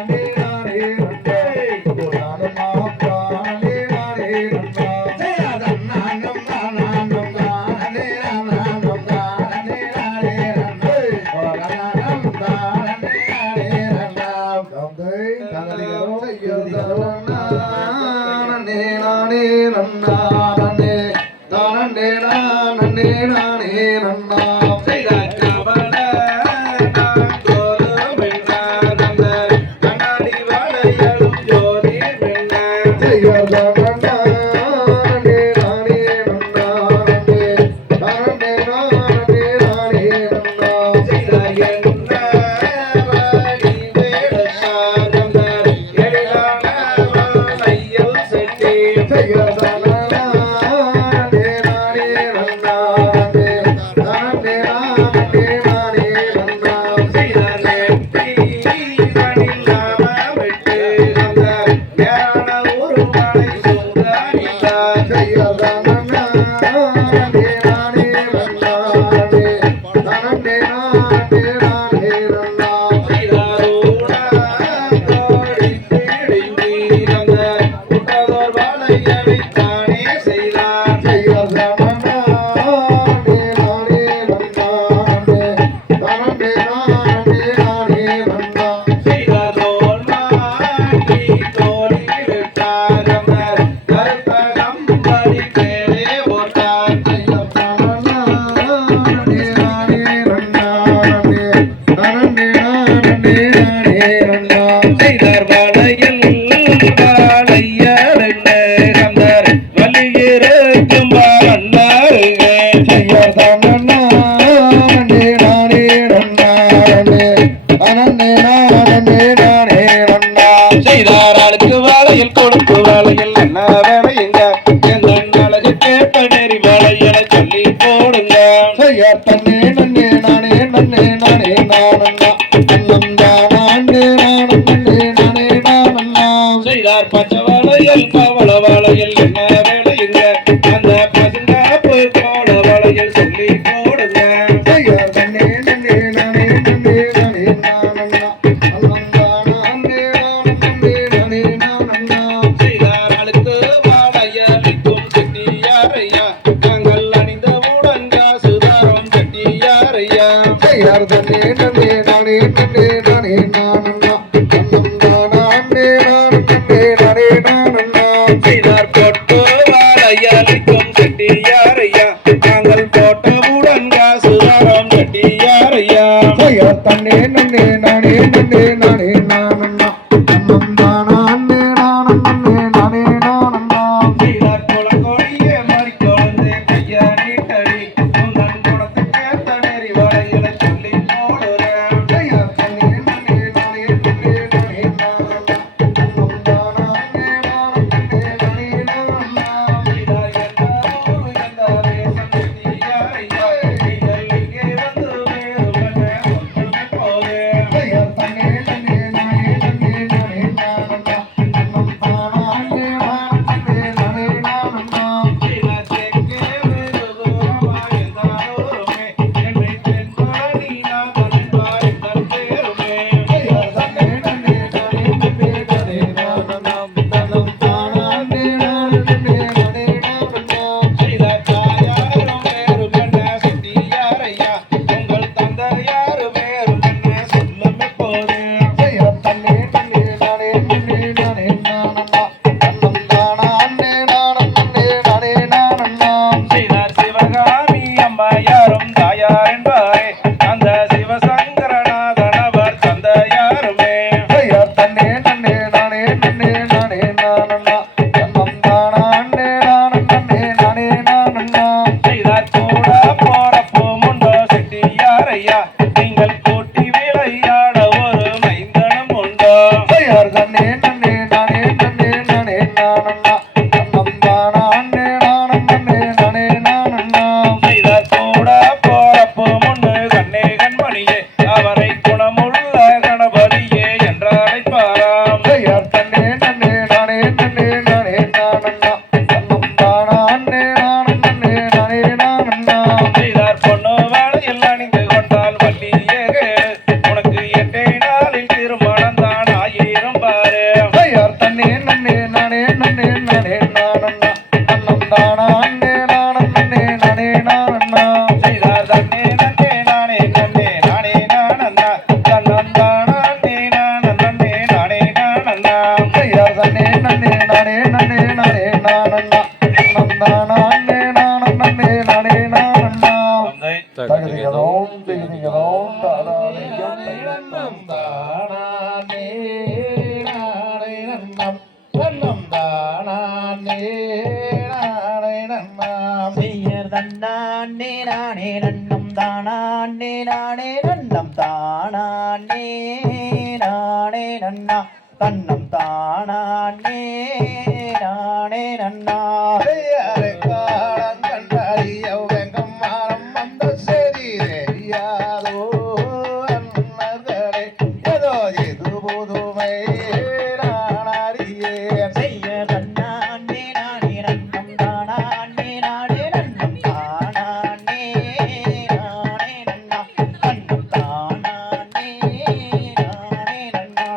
நானே நானம் தானே நானே நானம் செய்தாராளுக்கு வேலையில் கொடுத்து வேலையில் என்ன வேலையுங்க எந்த அழகு கேட்ட நெறி வேலையில சொல்லி போடுங்க தன்னே நன்னே நானே நன்னே நானே நானண்ணா அன்னம் தானே நானும் நன்னே நானே நானண்ணா செய்தார் பச்சை வேலையில் பவள வேலையில் என்ன வேலையுங்க அந்த பசுங்க போய் போட வேலையில் சொல்லி போடுங்க தன்னே நன்னே நானே நன்னே நானே நானண்ணா அன்னம் தானே நானும் நன்னே நானே நானண்ணா செய்தாராளுக்கு வாழையளிக்கும் செட்டியாரையா நாங்கள் அணிந்த முடங்காசுதாரம் செட்டியாரையா தன்னே நன்னே நானே நன்னே நானே நானண்ணா அன்னம் தானே நானும் நன்னே நானே நானண்ணா செய்தார் போட்டு வாழையளிக்கும் செட்டியாரையா நாங்கள் போட்ட முடங்காசுதாரம் செட்டியாரையா தன்னே நன்னே நானே நன்னே நானே நானண்ணா அன்னம் தானே நானும் நன்னே நானே நானண்ணா செய்தார் குளங்கொடியே மாறி கொழுந்து கையா நீட்டடி உங்கள் குடத்துக்கு தண்ணீர் வளையல சொல்லி போடுறேன் தன்னே நன்னே நானே நன்னே நானே நானண்ணா அன்னம் தானே நானும் நன்னே நானே நானண்ணா செய்தார் எந்த ஊரு எந்த தேசம் செட்டியாரையா நீங்கள் திகதோம் திகதிகதோம் தாதாதிகம் நன்னம் தானே நானே நன்னம் நன்னம் தானே நானே நன்னம் செய்யர் தன்னானே நானே நன்னம் தானானே நானே நன்னம் தானானே நானே நன்னா தன்னம் தானானே நானே நன்னா ஐயாரே காலம் கண்டாரிய வெங்கம் மாறம் வந்த சரி தெரியாதோ அன்னர்களே ஏதோ இது புதுமை நான் அறியேன் செய்யர் தன்னானே நானே நன்னம் தானானே நானே நன்னம் தானானே நானே நன்னா தன்னம் தானானே நானே நன்னா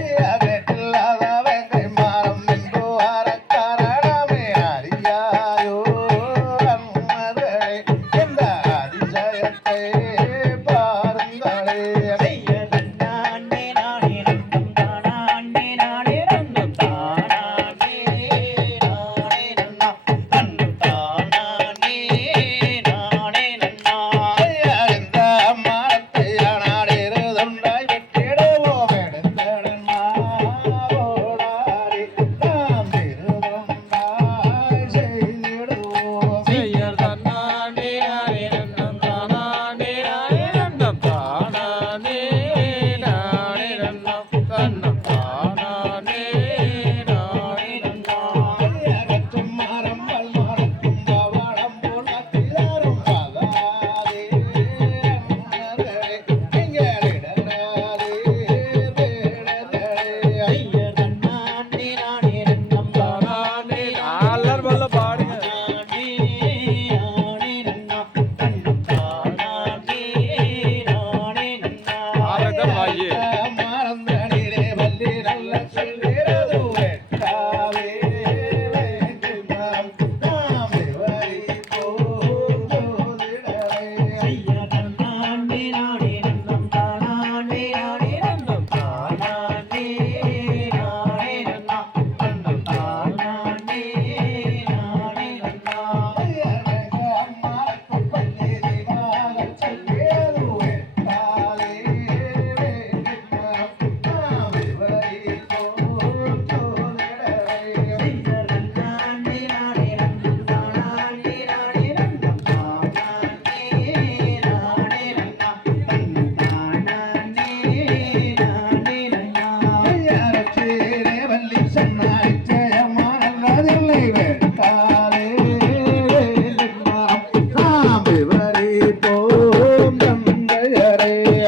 ஐயாரே இல்லாத வெங்கை மாறம் நின்று அரக்காரணமே அறியாயோ அன்னர்களே இந்த அதிசயத்தை பாருங்களே செய்யர் தன்னானே நானே நன்னம் தானானே நானே நன்னம் தானானே நானே நன்னா தன்னம் தானானே நானே நன்னா இந்த மரத்தை நாடிருதுண்டாய் வெட்டிடுவோம் எடுத்தடன் மாவோடாரி நாம் திருதுண்டாய் செய்திடுவோம் செய்யர் தன்னானே நானே நன்னம் தானானே நானே நன்னம் தானானே நானே நன்னம் தன்னம் தானானே நானே நன்னம் அகற்றும் மரம் பல்மரக்கும் பவளம் போல் மத்தியாரும் பகாதே அன்னர்களே எங்களிடராதே வேடர்களே செய்யர் தன்னானே நானே நன்னம் தானானே எல்லாரும் பல்ல பாடுங்க தானானே நானே நன்னா தன்னம் தானானே நானே நன்னா ஆரக்கர் வாயி மறந்தடிலே வள்ளி நல்ல சொல்கிறது வெட்டாவே வேண்டுமாம் நாம் இவரை போதிடவே செய்யர் தன்னானே நானே நன்னம் தானானே நானே நன்னம் தானானே நானே நன்னா தன்னம் தானானே நானே நன்னா செய்யர் தன்னானே நானே நன்னம் தானானே நானே நன்னம் தானானே நானே நன்னா தன்னம் தானானே நானே நன்னா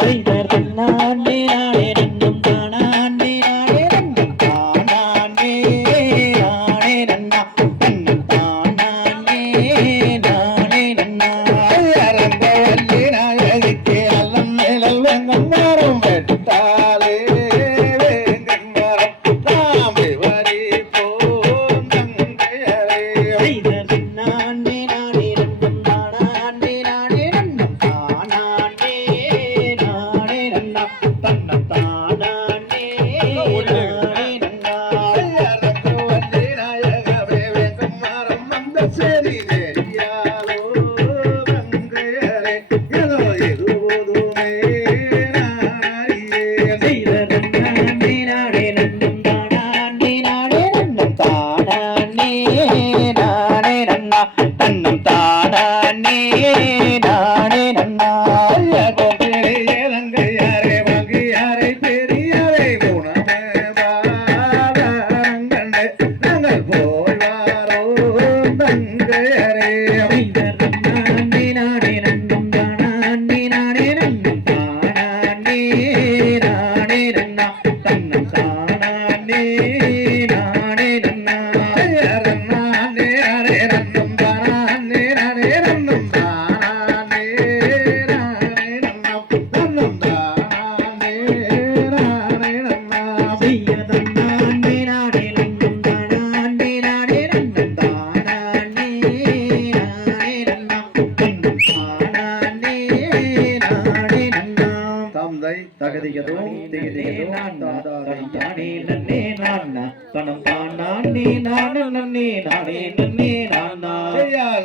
செய்தர் தன்னானே நானே நன்னம் தானானே நானே நன்னம் தானானே நானே நன்னா தன்னம் தானானே நானே நன்னா செய்தர் தன்னானே நானே நன்னம் தானானே நானே நன்னம் தானானே நானே நன்னா தன்னம் தானானே நானே நன்னா சரி தெரியாதோ கங்கையரே ஏதோ இது போதுமே நாடியே செய்தர் தன்னானே நானே நன்னம் தானானே நானே நன்னம் தானானே நானே நன்னா தன்னம் தானானே நானே நன்னா இலங்கையாரே வங்கியாரை பெரியாரை குணமே வாரங்கண்ணே நாங்கள் போய் வாரோ தங்கையரே செய்தர் தன்னானே நானே நன்னம் தானானே நானே நன்னம் தானானே நானே நன்னா தன்னம் தானானே நானே நன்னா நானே நானே நன்னம் தானே நானே நன்னம் தானே நானே நன்னம் நன்னம் தானே நானே நன்னம் செய்யர் தன்னானே நானே நன்னம் தானானே நானே நன்னம் தானானே நானே நன்னா தன்னம் தானானே நானே நன்னா தந்தை தகதிகதோம் திகதிகதோம் தாதாதிகம் தானே நன்னே நான்னா தனம் தானானே நானே நன்னே நானே நன்னே நானா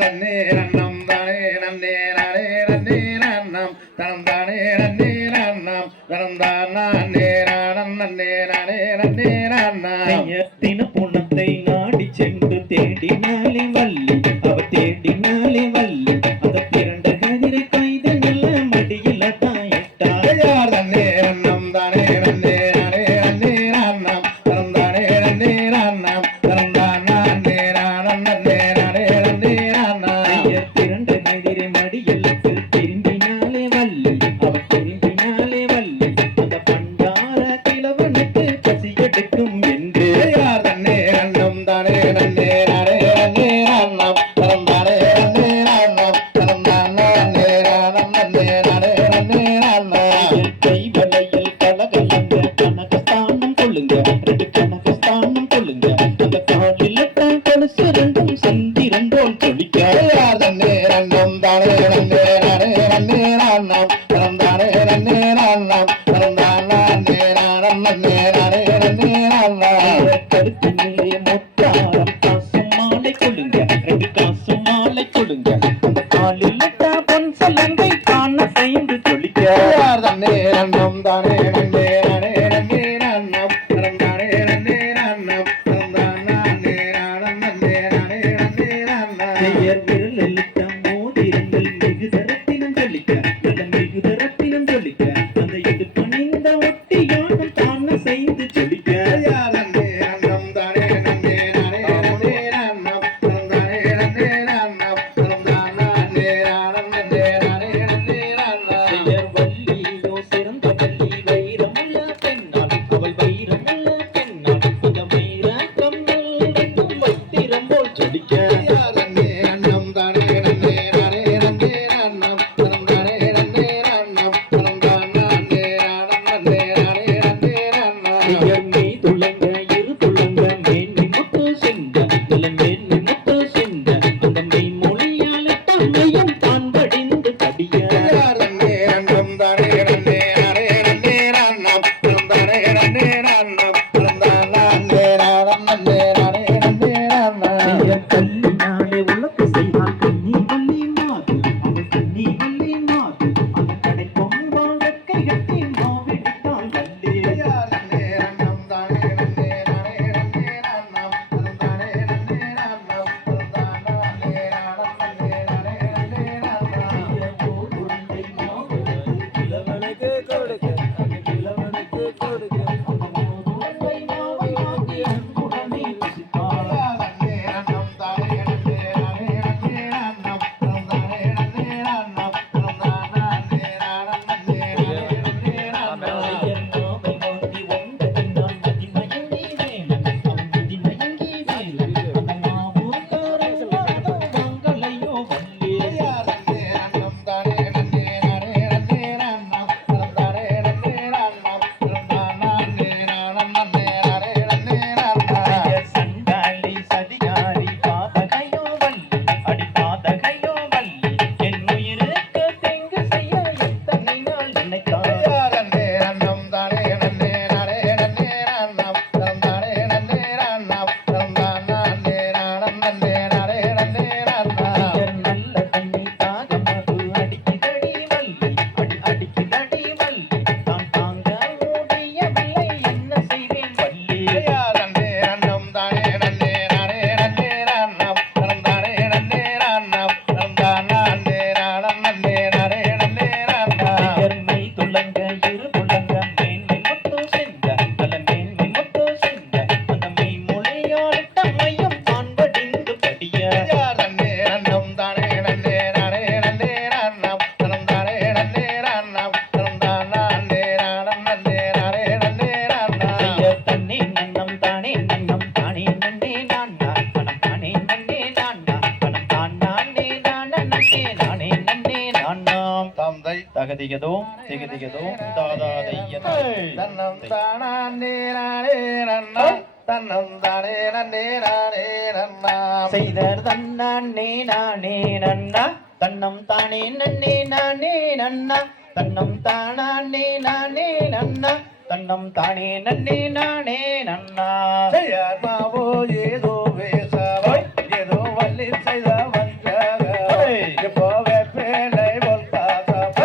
நன்னே நன்னம் தானே நன்னே நானே நன்னே நன்னம் நன்னம் தனம் தானே நன்னே நன்னம் தனம் தான் நன்னே நானம் நன்னே நானே நன்னே நன்னம் செய்யத்தின புணத்தை நாடி சென்று தேடினாலே வள்ளி அவ தேடினாலே வள்ளி அந்த பிறண்ட கதிரை கைது நல்ல மடியில தாயிட்டார் நன்னே நன்னம் தானே நன்னே நானே நன்னே நன்னம் தனம் தானே நன்னே நன்னம் தனம் தான் நன்னே நானம் நன்னே நானே நன்னே நன்னம் பிறண்ட கதிரை மடியிலுக்கு திரும்பினாலே வள்ளி அவ திரும்பினாலே வள்ளி அந்த பண்டார கிழவனுக்கு பசி எடுக்கும் என்று நன்னே நன்னம் தானே நன்னே நானே நன்னே நன்னம் தனம் தானே நன்னே நன்னம் தனம் தான் நன்னே நானம் நன்னே நானே நன்னே நன்னம் கைவளையில் கலகலங்க கனகஸ்தானம் கொள்ளுங்க ரெண்டு கனகஸ்தானம் கொள்ளுங்க அந்த காலில் கொலுசு ரெண்டும் சந்திரன் போல் தொழிக்க நன்னே நன்னம் தானே நன்னே நானே நன்னே நன்னம் தனம் தானே நன்னே நன்னம் தனம் தான் நன்னே நானம் நன்னே நானே நன்னே நன்னம் கழுத்தினிலே மொட்டாரம் காசு மாலை கொள்ளுங்க ரெண்டு காசு மாலை கொள்ளுங்க அந்த காலில் பொன் சலங்கை காண செய்து தொழிக்க நன்னே நன்னம் தானே நன்னே நானே நன்னே நன்னம் தனம் தானே நன்னே நன்னம் தனம் தான் நன்னே நானம் நன்னே நானே நன்னே நன்னம் பெயர் விரல் எழுத்த மோதிரங்கள் மிகுதரத்தினம் சொல்லிக்க நல்ல மிகுதரத்தினம் சொல்லிக்க அந்த இது பணிந்த ஒட்டியானம் காண செய்து சொல்லிக்க நன்னே நன்னம் தானே நன்னே நானே நன்னே நன்னம் தனம் தானே நன்னே நன்னம் தனம் தான் நன்னே நானம் நன்னே நானே நன்னே நன்னம் பெயர் வள்ளியோ சிறந்த வள்ளி வைரமுள்ள பெண்ணாள் அவள் வைரமுள்ள பெண்ணாள் அந்த வைர கம்மல் ரெண்டும் வைத்திரம் போல் சொல்லிக்க நன்னே நன்னம் தானே நன்னே நானே நன்னே நன்னம் தனம் தானே நன்னே நன்னம் தனம் தான் நன்னே நானம் நன்னே நானே நன்னே நன்னம் பெயர் மெய் துளங்க இரு துளங்க மேன்மை முத்து சென்ற நல்ல மேன்மை முத்து சென்ற அந்த மெய் மொழியால் தம்மையும் தான் படிந்து படிய நன்னே நன்னம் தானே நன்னே நானே நன்னே நன்னம் தனம் தானே நன்னே நன்னம் தனம் தான் நன்னே நானம் நன்னே நானே நன்னே நன்னம் கல்லினாலே உலக்கு செய்தால் கண்ணி வள்ளி மாது அவள் கண்ணி வள்ளி மாது அந்த கடை பொம்பால் வெக்கை கட்டி மாவிட்டால் வள்ளி நன்னே நன்னம் தானே நன்னே நானே நன்னே நன்னம் தனம் தானே நன்னே நன்னம் தனம் தான் நன்னே நானம் நன்னே நானே நன்னே நன்னம் உருண்டை மாவுக்கு கிழவனுக்கு கொடுக்க அந்த கிழவனுக்கு கொடுக்க அந்த உருண்டை மாவை வாங்கி அன்புடனே ருசிப்பாள் நன்னே நன்னம் தானே நன்னே நானே நன்னே நன்னம் தனம் தானே நன்னே நன்னம் தனம் தான் நன்னே நானம் நன்னே நானே நன்னே நன்னம் மாவை வாங்கி வந்ததின் நான் மதிமயங்கி வேலன் அவன் மதிமயங்கி வேலன் அந்த மாவூர்காரன் வாங்கலையோ வள்ளி நன்னே நன்னம் தானே நன்னே நானே நன்னே நன்னம் தனம் தானே நன்னே நன்னம் தனம் தான் நன்னே நானம் நன்னே நானே நன்னே நன்னம் சண்டாளி சதிகாரி பாதகையோ வள்ளி அடி பாதகையோ வள்ளி என் உயிருக்கு தீங்கு செய்ய எத்தனை நாள் நினைத்தார் நன்னே நன்னம் தானே நன்னே நானே நன்னே நன்னம் தனம் தானே நன்னே நன்னம் தனம் தான் நன்னே நானம் நன்னே நானே நன்னே நன்னம் நல்ல தண்ணி தாகமது அடிக்குதடி வள்ளி அடிக்குதடி வள்ளி தான் தாங்க முடியவில்லை என்ன செய்வேன் வள்ளி நன்னே நன்னம் தானே நன்னே நானே நன்னே நன்னம் தனம் தானே நன்னே நன்னம் தனம் தான் நன்னே நானம் நன்னே நானே நன்னே நன்னம் மெய் துளங்க இரு துளங்க மேன்மை முத்து சென்ற நல்ல மேன்மை முத்து சென்ற அந்த மெய் மொழியால் தம்மையும் தான் படிந்து படிய நன்னே நன்னம் தானே நன்னே நானே நன்னே நன்னம் தனம் தானே நன்னே நன்னம் தனம் தான் நன்னே நானம் நன்னே நானே நன்னே நன்னம் தன்னே நன்னம் தானே நன்னம் தானே நன்னே நான்னா பணம் தானே நன்னே நான்னா பணம் தான் நானே நானே நானே நன்னே நான்னாம் தந்தை தகதிகதோம் திகதிகதோம் தாதாதையதே தன்னம் தானே நானே நன்னம் தன்னம் தானே நன்னே நானே நன்னம் செய்தர் தன்னானே நானே நன்னா தன்னம் தானே நன்னே நானே நன்னா தன்னம் தானே நானே நன்னா தன்னம் தானே நன்னே நானே நன்னா செய்யாமாவோ ஏதோ பேசவோ ஏதோ வள்ளி செய்த வஞ்சக இப்போ வேப்பேலை போல் காச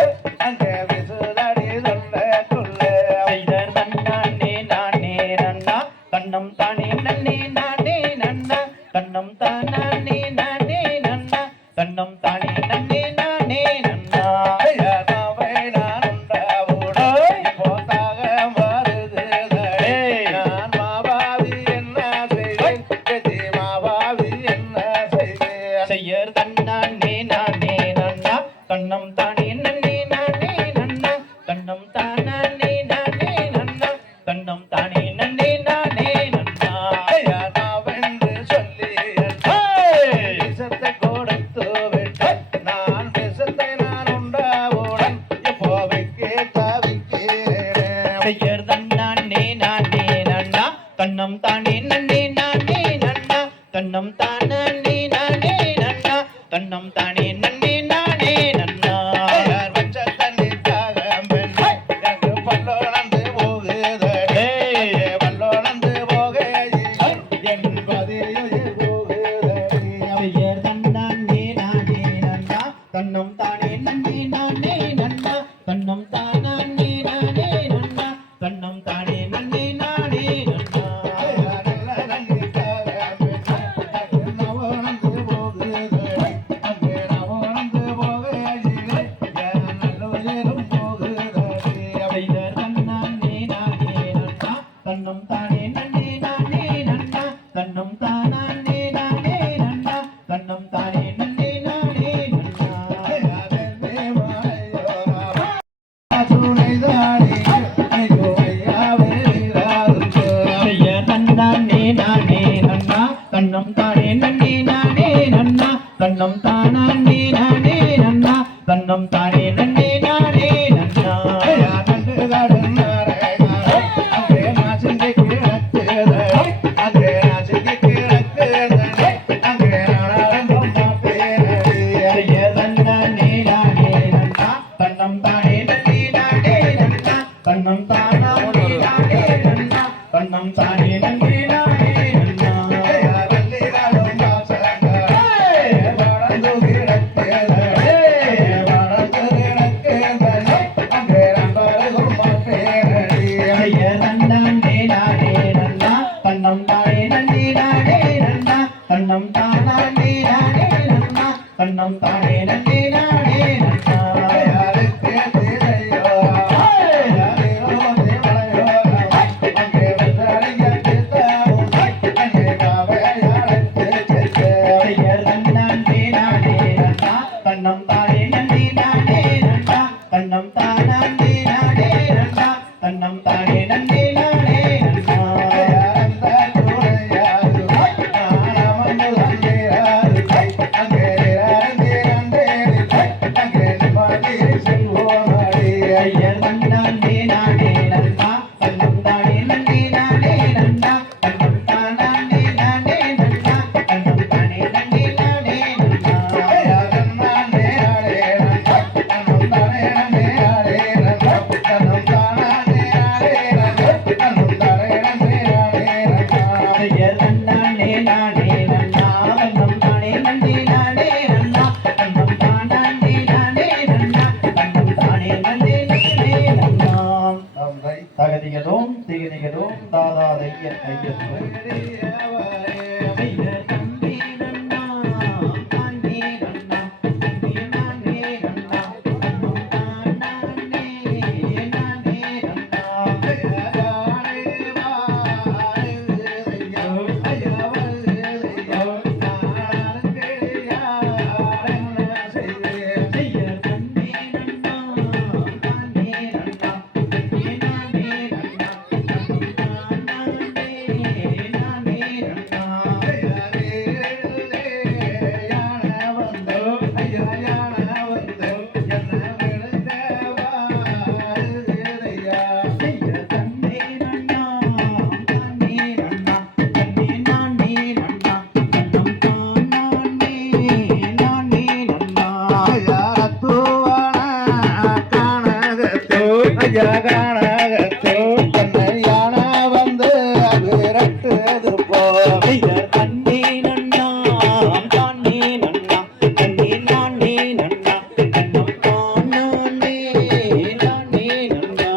தன்னம் தானே நானே நன்னா தன்னம் தானே நன்னே நானே நன்னா தன்னம் தானே நன்னே நானே நன்னா தன்னம் தானே நானே நன்னா தன்னம் தானே நன்னே நானே நன்னா தன்னானே நானே நன்னா தன்னம் தானே நன்னே நானே நன்னா தன்னம் தானே நானே நன்னா தன்னம் தானே நன்னே நானே நன்னா தன்னம் தானே நன்னே நானே நன்னா தன்னம் தானே நானே நன்னா தன்னம் தானே நன்னே நானே நன்னா தன்னானே நானே நன்னா தன்னம் தானே நன்னே நானே நன்னா தன்னம் தானே நானே நன்னா தன்னம் தானே நன்னே நானே நன்னா தன்னம் தானே நன்னே நானே நன்னா தன்னம் தானே நானே நன்னா தன்னம் தானே நன்னே நானே நன்னா தன்னானே நானே நன்னா தன்னம் தானே நன்னே நானே நன்னா தன்னம் தானே நானே நன்னா தன்னம் தானே நன்னே நானே நன்னா தன்னானே நானே நன்னா தன்னம் தானே நன்னே நானே நன்னா தன்னம் தானே நானே நன்னா தன்னம் தானே நன்னே நானே நன்னா தகதிகதோம் திகதிகதோம் தாதா தையர் தையத்தோம் ஐயர் தம்பி நன்னா தானே நன்னா தம்பி நானே நன்னா தன்னம் தானே நானே நன்னா ஐயர் தம்பி நன்னா தானே நன்னா தம்பி நானே நன்னா தன்னம் தானே நானே நன்னா ஐயர் தம்பி நன்னா தானே நன்னா தம்பி நானே நன்னா தன்னம் தானே நானே நன்னா ஐயர் தம்பி நன்னா தானே நன்னா தம்பி நானே நன்னா தன்னம் தானே நானே நன்னா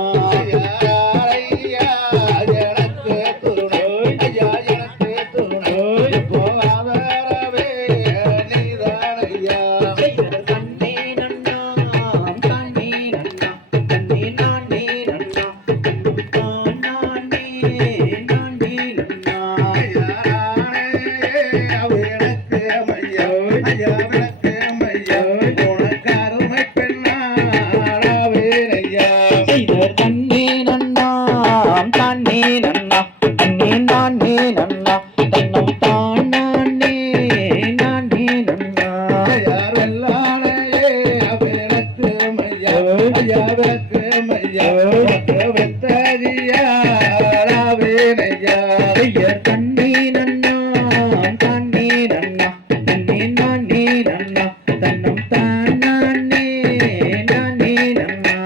ஐயர் தம்பி நன்னா தானே நன்னா தம்பி நானே நன்னா தன்னம் தானே நானே நன்னா ஐயர் தன்னே நன்னா தானே நன்னா தன்னே நானே நன்னா தன்னம் தானே நானே நன்னா ஐயர் தன்னே நன்னா தானே நன்னா தன்னே நானே நன்னா தன்னம் தானே நானே நன்னா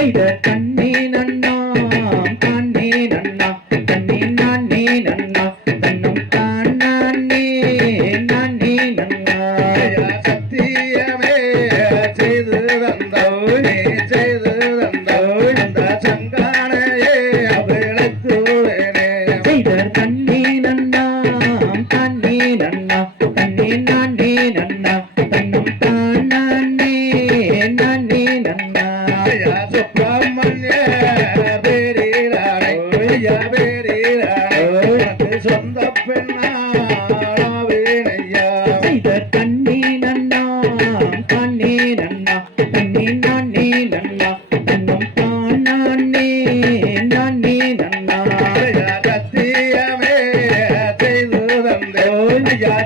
ஐயர் தன்னே நன்னா தானே நன்னா தன்னே நானே நன்னா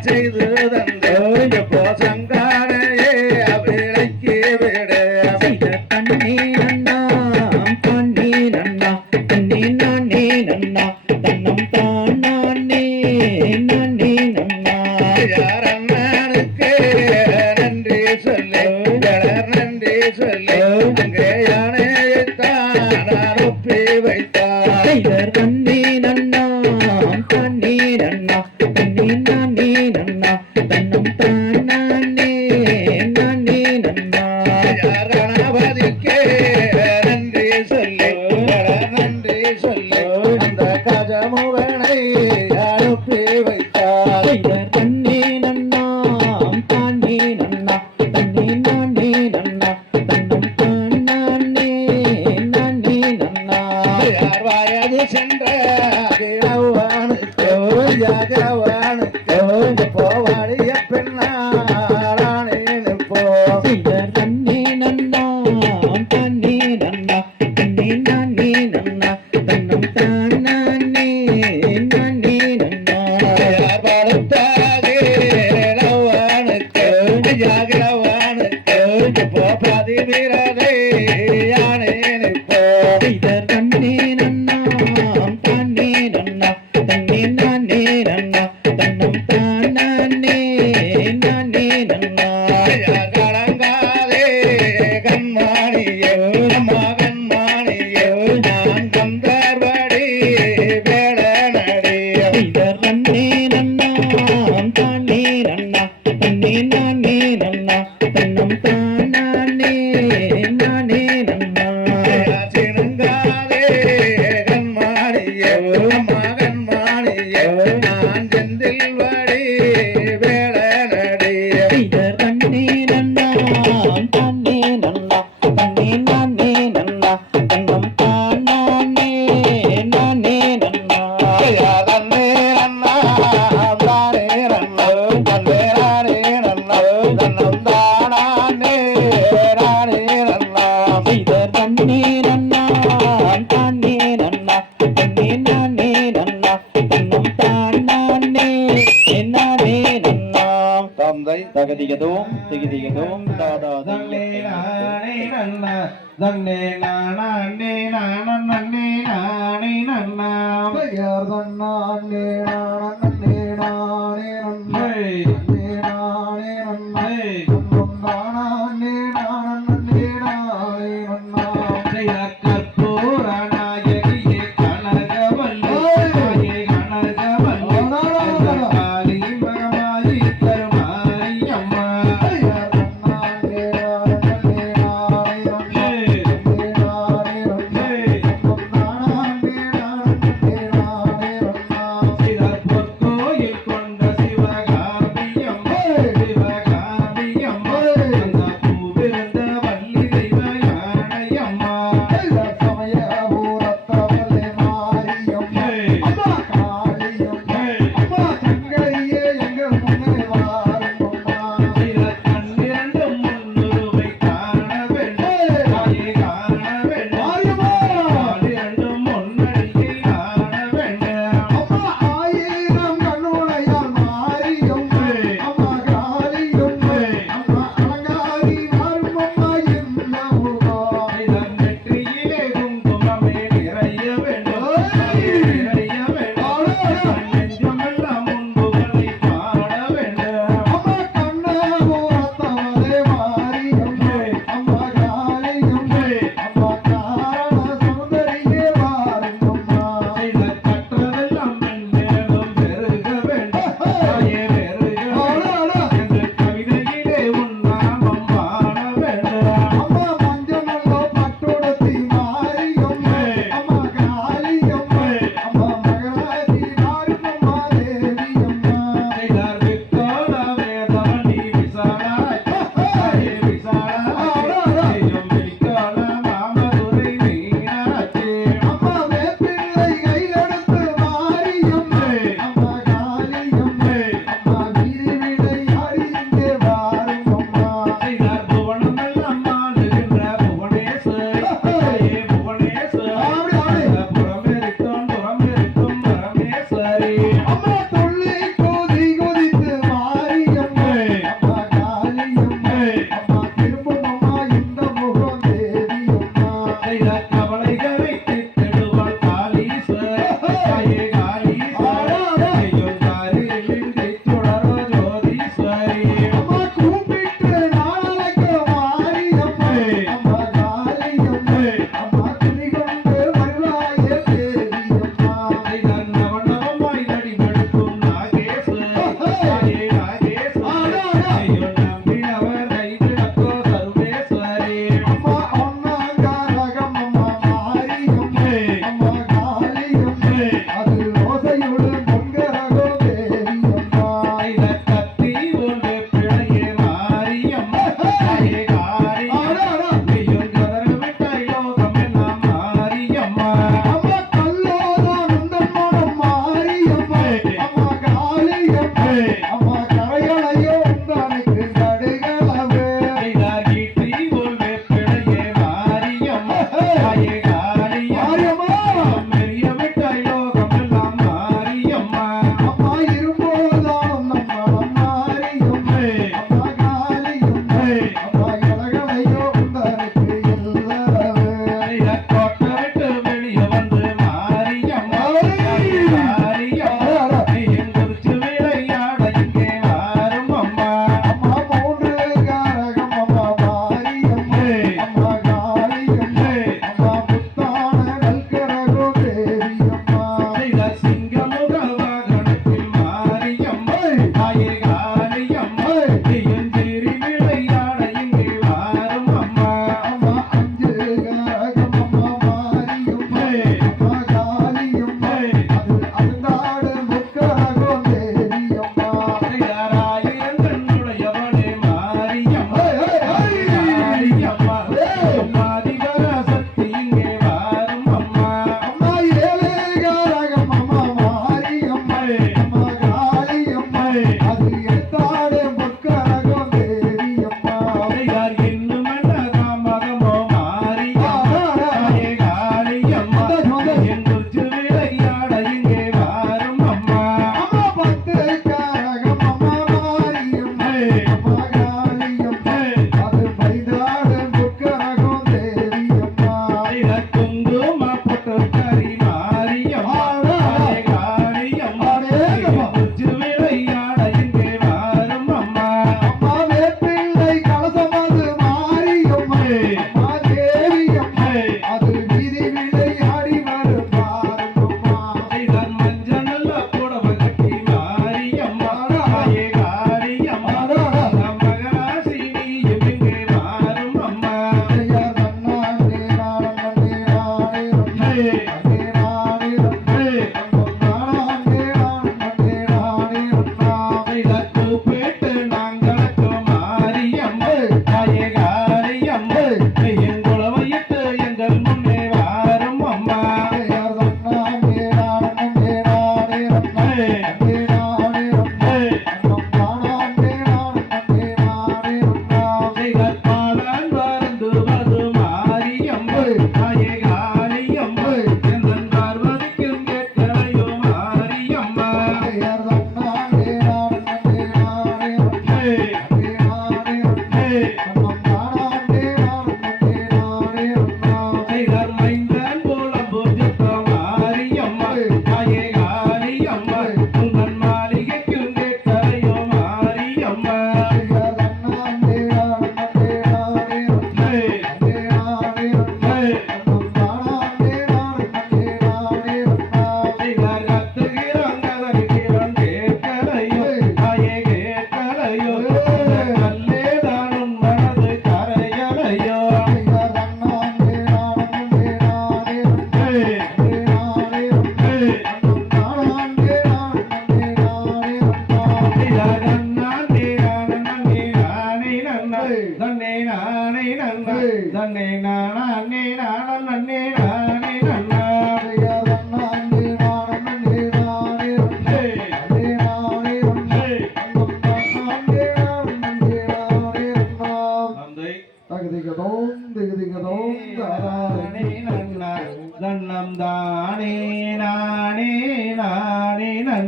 செய்து தந்து போசங்கானையே விலைக்கு விடு தண்ணீரண்ணா தண்ணீரண்ணா தண்ணீர் நன்னா தன்னம் தானே நன்னே நன்னா யாரண்ணனுக்கு நன்றி சொல்லு நன்றி சொல்லு அங்கே யானையைத்தான் அனுப்பி வைத்தார் தண்ணீரண்ணா தண்ணீரண்ணா தண்ணீர் நன்னா தன்னம் தானே நன்னே நன்னா கணபதிக்கு நன்றி சொல்லு நன்றி சொல்லு அந்த கஜமுகனை அனுப்பி வைத்தார் தண்ணீரண்ணா தண்ணீரண்ணா தண்ணீர் நன்னா தன்னம் தானே நன்னே நன்னா யார் வயது சென்ற கிழவனுக்கு ஜாகவனுக்கு போவாடிய பெண்ணாரானேன்னு போ தண்ணீரண்ணா தண்ணீரண்ணா தண்ணீர் நன்னா தன்னம் தானே நன்னே நன்னா யார் படுத்தாகே ரவனுக்கு ஜாகவனுக்கு போபாதி வீரதை யானேன்னு போ தண்ணீரண்ணா தண்ணீரண்ணா தண்ணீர் நன்னா தன்னம் தானே நன்னே நன்னா கலங்காதே கண்மாணியோ மகன்மாணியோ நான் கந்தர்வடி வேடனடியோ தண்ணீரண்ணா தண்ணீரண்ணா தண்ணீர் நன்னா தன்னம் தானே நன்னே நன்னா சினுங்காதே கண்மாணியோ மகன்மாணியோ நான் செந்தில் வடி வேடனடியோ தண்ணீரண்ணா தண்ணீரண்ணா தண்ணீர் நன்னா தன்னம் தானே நன்னே நன்னா தன்னே அண்ணா தானே ரண்ணா தன்னே ராணே ரண்ணா தன்னம் தானே ராணே ரண்ணா தண்ணீரண்ணா தண்ணீரண்ணா தண்ணீர் நன்னா தன்னம் தானே நன்னே நன்னா தந்தை தகதிகதோம் திகிதிகதோம் தாதா தன்னே நானே நன்னா தன்னே நானே நானே நானே நன்னா யார் தன்னானே நானே நானே நன்னே நானே நன்னே தன்னம் தானே நானே நானே நன்னா கற்பூர நாயகியே கனகவல்லி கனகவல்லி காளி மகமாயி கருமாரியம்மா யார் தன்னானே நானே நானே நன்னே நானே நன்னே தன்னம் தானே நானே நானே நன்னா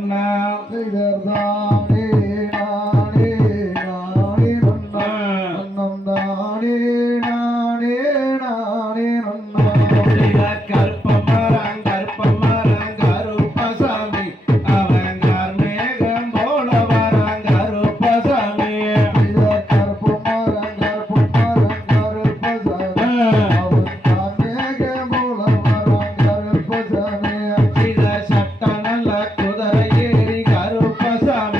நன்னா செய்தர்தானே நானே நானே நன்னா நன்னம் தானே நானே நானே நன்னா கற்பமரம் கருப்பசாமி அவன் மேகம் போல வரான் கருப்பசாமி கருப்பமரம் கருப்பசாமி அவன் மேகம் போல வரான் கருப்பசாமி இத சட்ட நல்ல குதிரை ஏறி கருப்பசாமி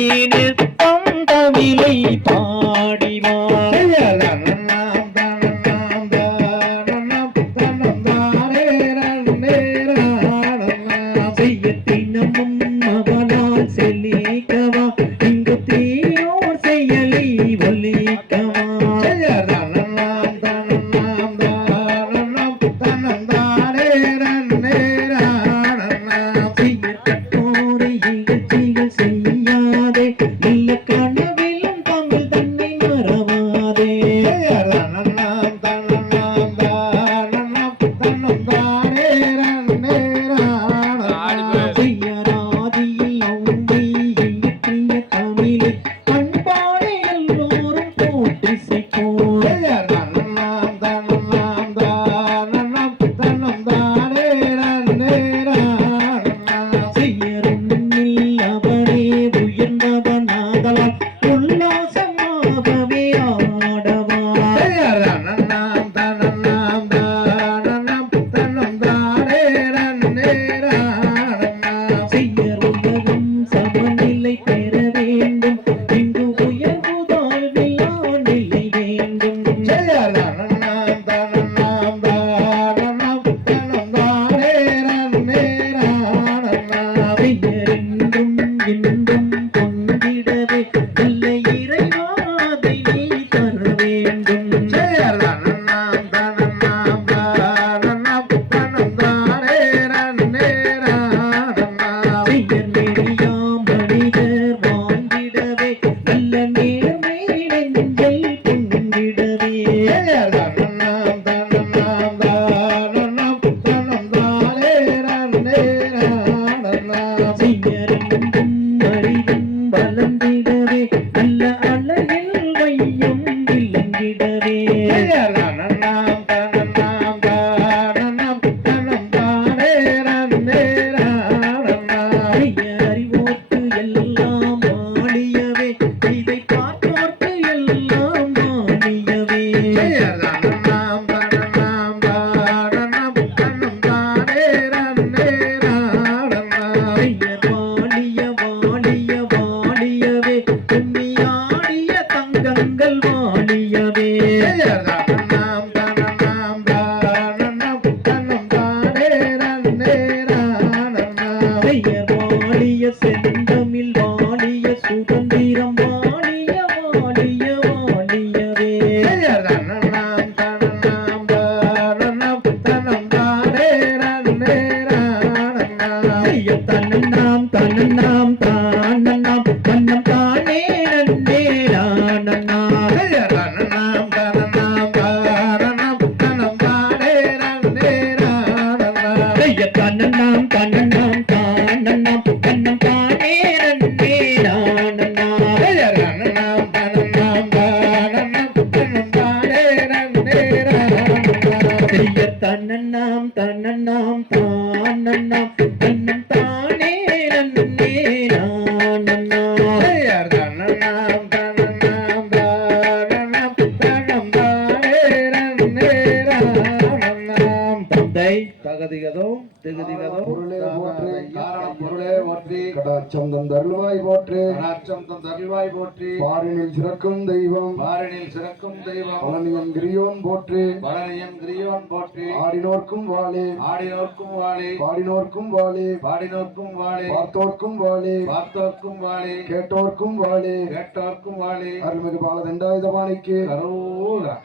நிறுத்தம் தமிழை பாடிவா செய்யத்தினமும் அவனால் செல்லிக்கவா இங்கு தீயோர் செயலை ஒலிக்கவா செய்யப்பட்டோரை இகழ்ச்சிகள் செய்யாதே இல்ல கனவிலும் தமிழ் தன்னை மறவாதே செய்யராதியில் உண்மை இயற்றிய தமிழை பண்பாடு எல்லோரும் போட்டிசைப்போம் செய்யருண்ணில் அவனே உயர்ந்தவனாதலால் உல்லாசமாகவே ஆடவா செய்யருலகம் சமநிலை பெற வேண்டும் இங்கு உயர்வுதால் நிலை வேண்டும் பெயரென்றும் என்றும் பொங்கிடவே நல்ல இறைவாதை நீ தர வேண்டும் பெயர் நெறியாம் மனிதர் வாழ்ந்திடவே நல்ல நேர்மை நெஞ்சல் பொங்கிடவே செய்யரென்றும் அறிவும் வளர்ந்திடவே நல்ல அழகில் வையம் விளங்கிடவே செய்ய அறிவோர்க்கு எல்லாம் வாழியவே இதை பார்த்தோர்க்கு எல்லாம் வாழியவே பெயர் வாழிய வாழிய வாழியவே துண்ணியாடிய தங்கங்கள் வாழியவே பெயர் வாழிய செந்தமிழ் வாழிய சுதந்திரம் வாழிய வாழிய வாழியவே செய்ய தன்னநாம் தன்னநாம் தானநாம் தன்னம் தானே நன்னே நானநாம் செய்ய தன்னநாம் தன்னநாம் தானநாம் தன்னம் தானே நன்னே நானநாம் செய்ய தன்னநாம் தன்னநாம் தானநாம் தன்னம் தானே நன்னே நானநாம் தந்தை தகதிகதோ திகதிகதோ பொருளே போற்றி காரணம் பொருளே போற்றி கடாட்சம் தந்தருள்வாய் போற்றி தருள்வாய் போற்றி பாரினில் சிறக்கும் தெய்வம் பழனியம் கிரியோன் போற்றி கிரியோன் போற்றி ஆடினோர்க்கும் வாழே ஆடினோர்க்கும் வாழே பாடினோர்க்கும் வாழே பாடினோர்க்கும் வாழே பார்த்தோர்க்கும் வாழே பார்த்தோர்க்கும் வாழே கேட்டோர்க்கும் வாழே கேட்டோர்க்கும் வாழே அருள்மிகு பால தண்டாயுதபாணிக்கு கரோரா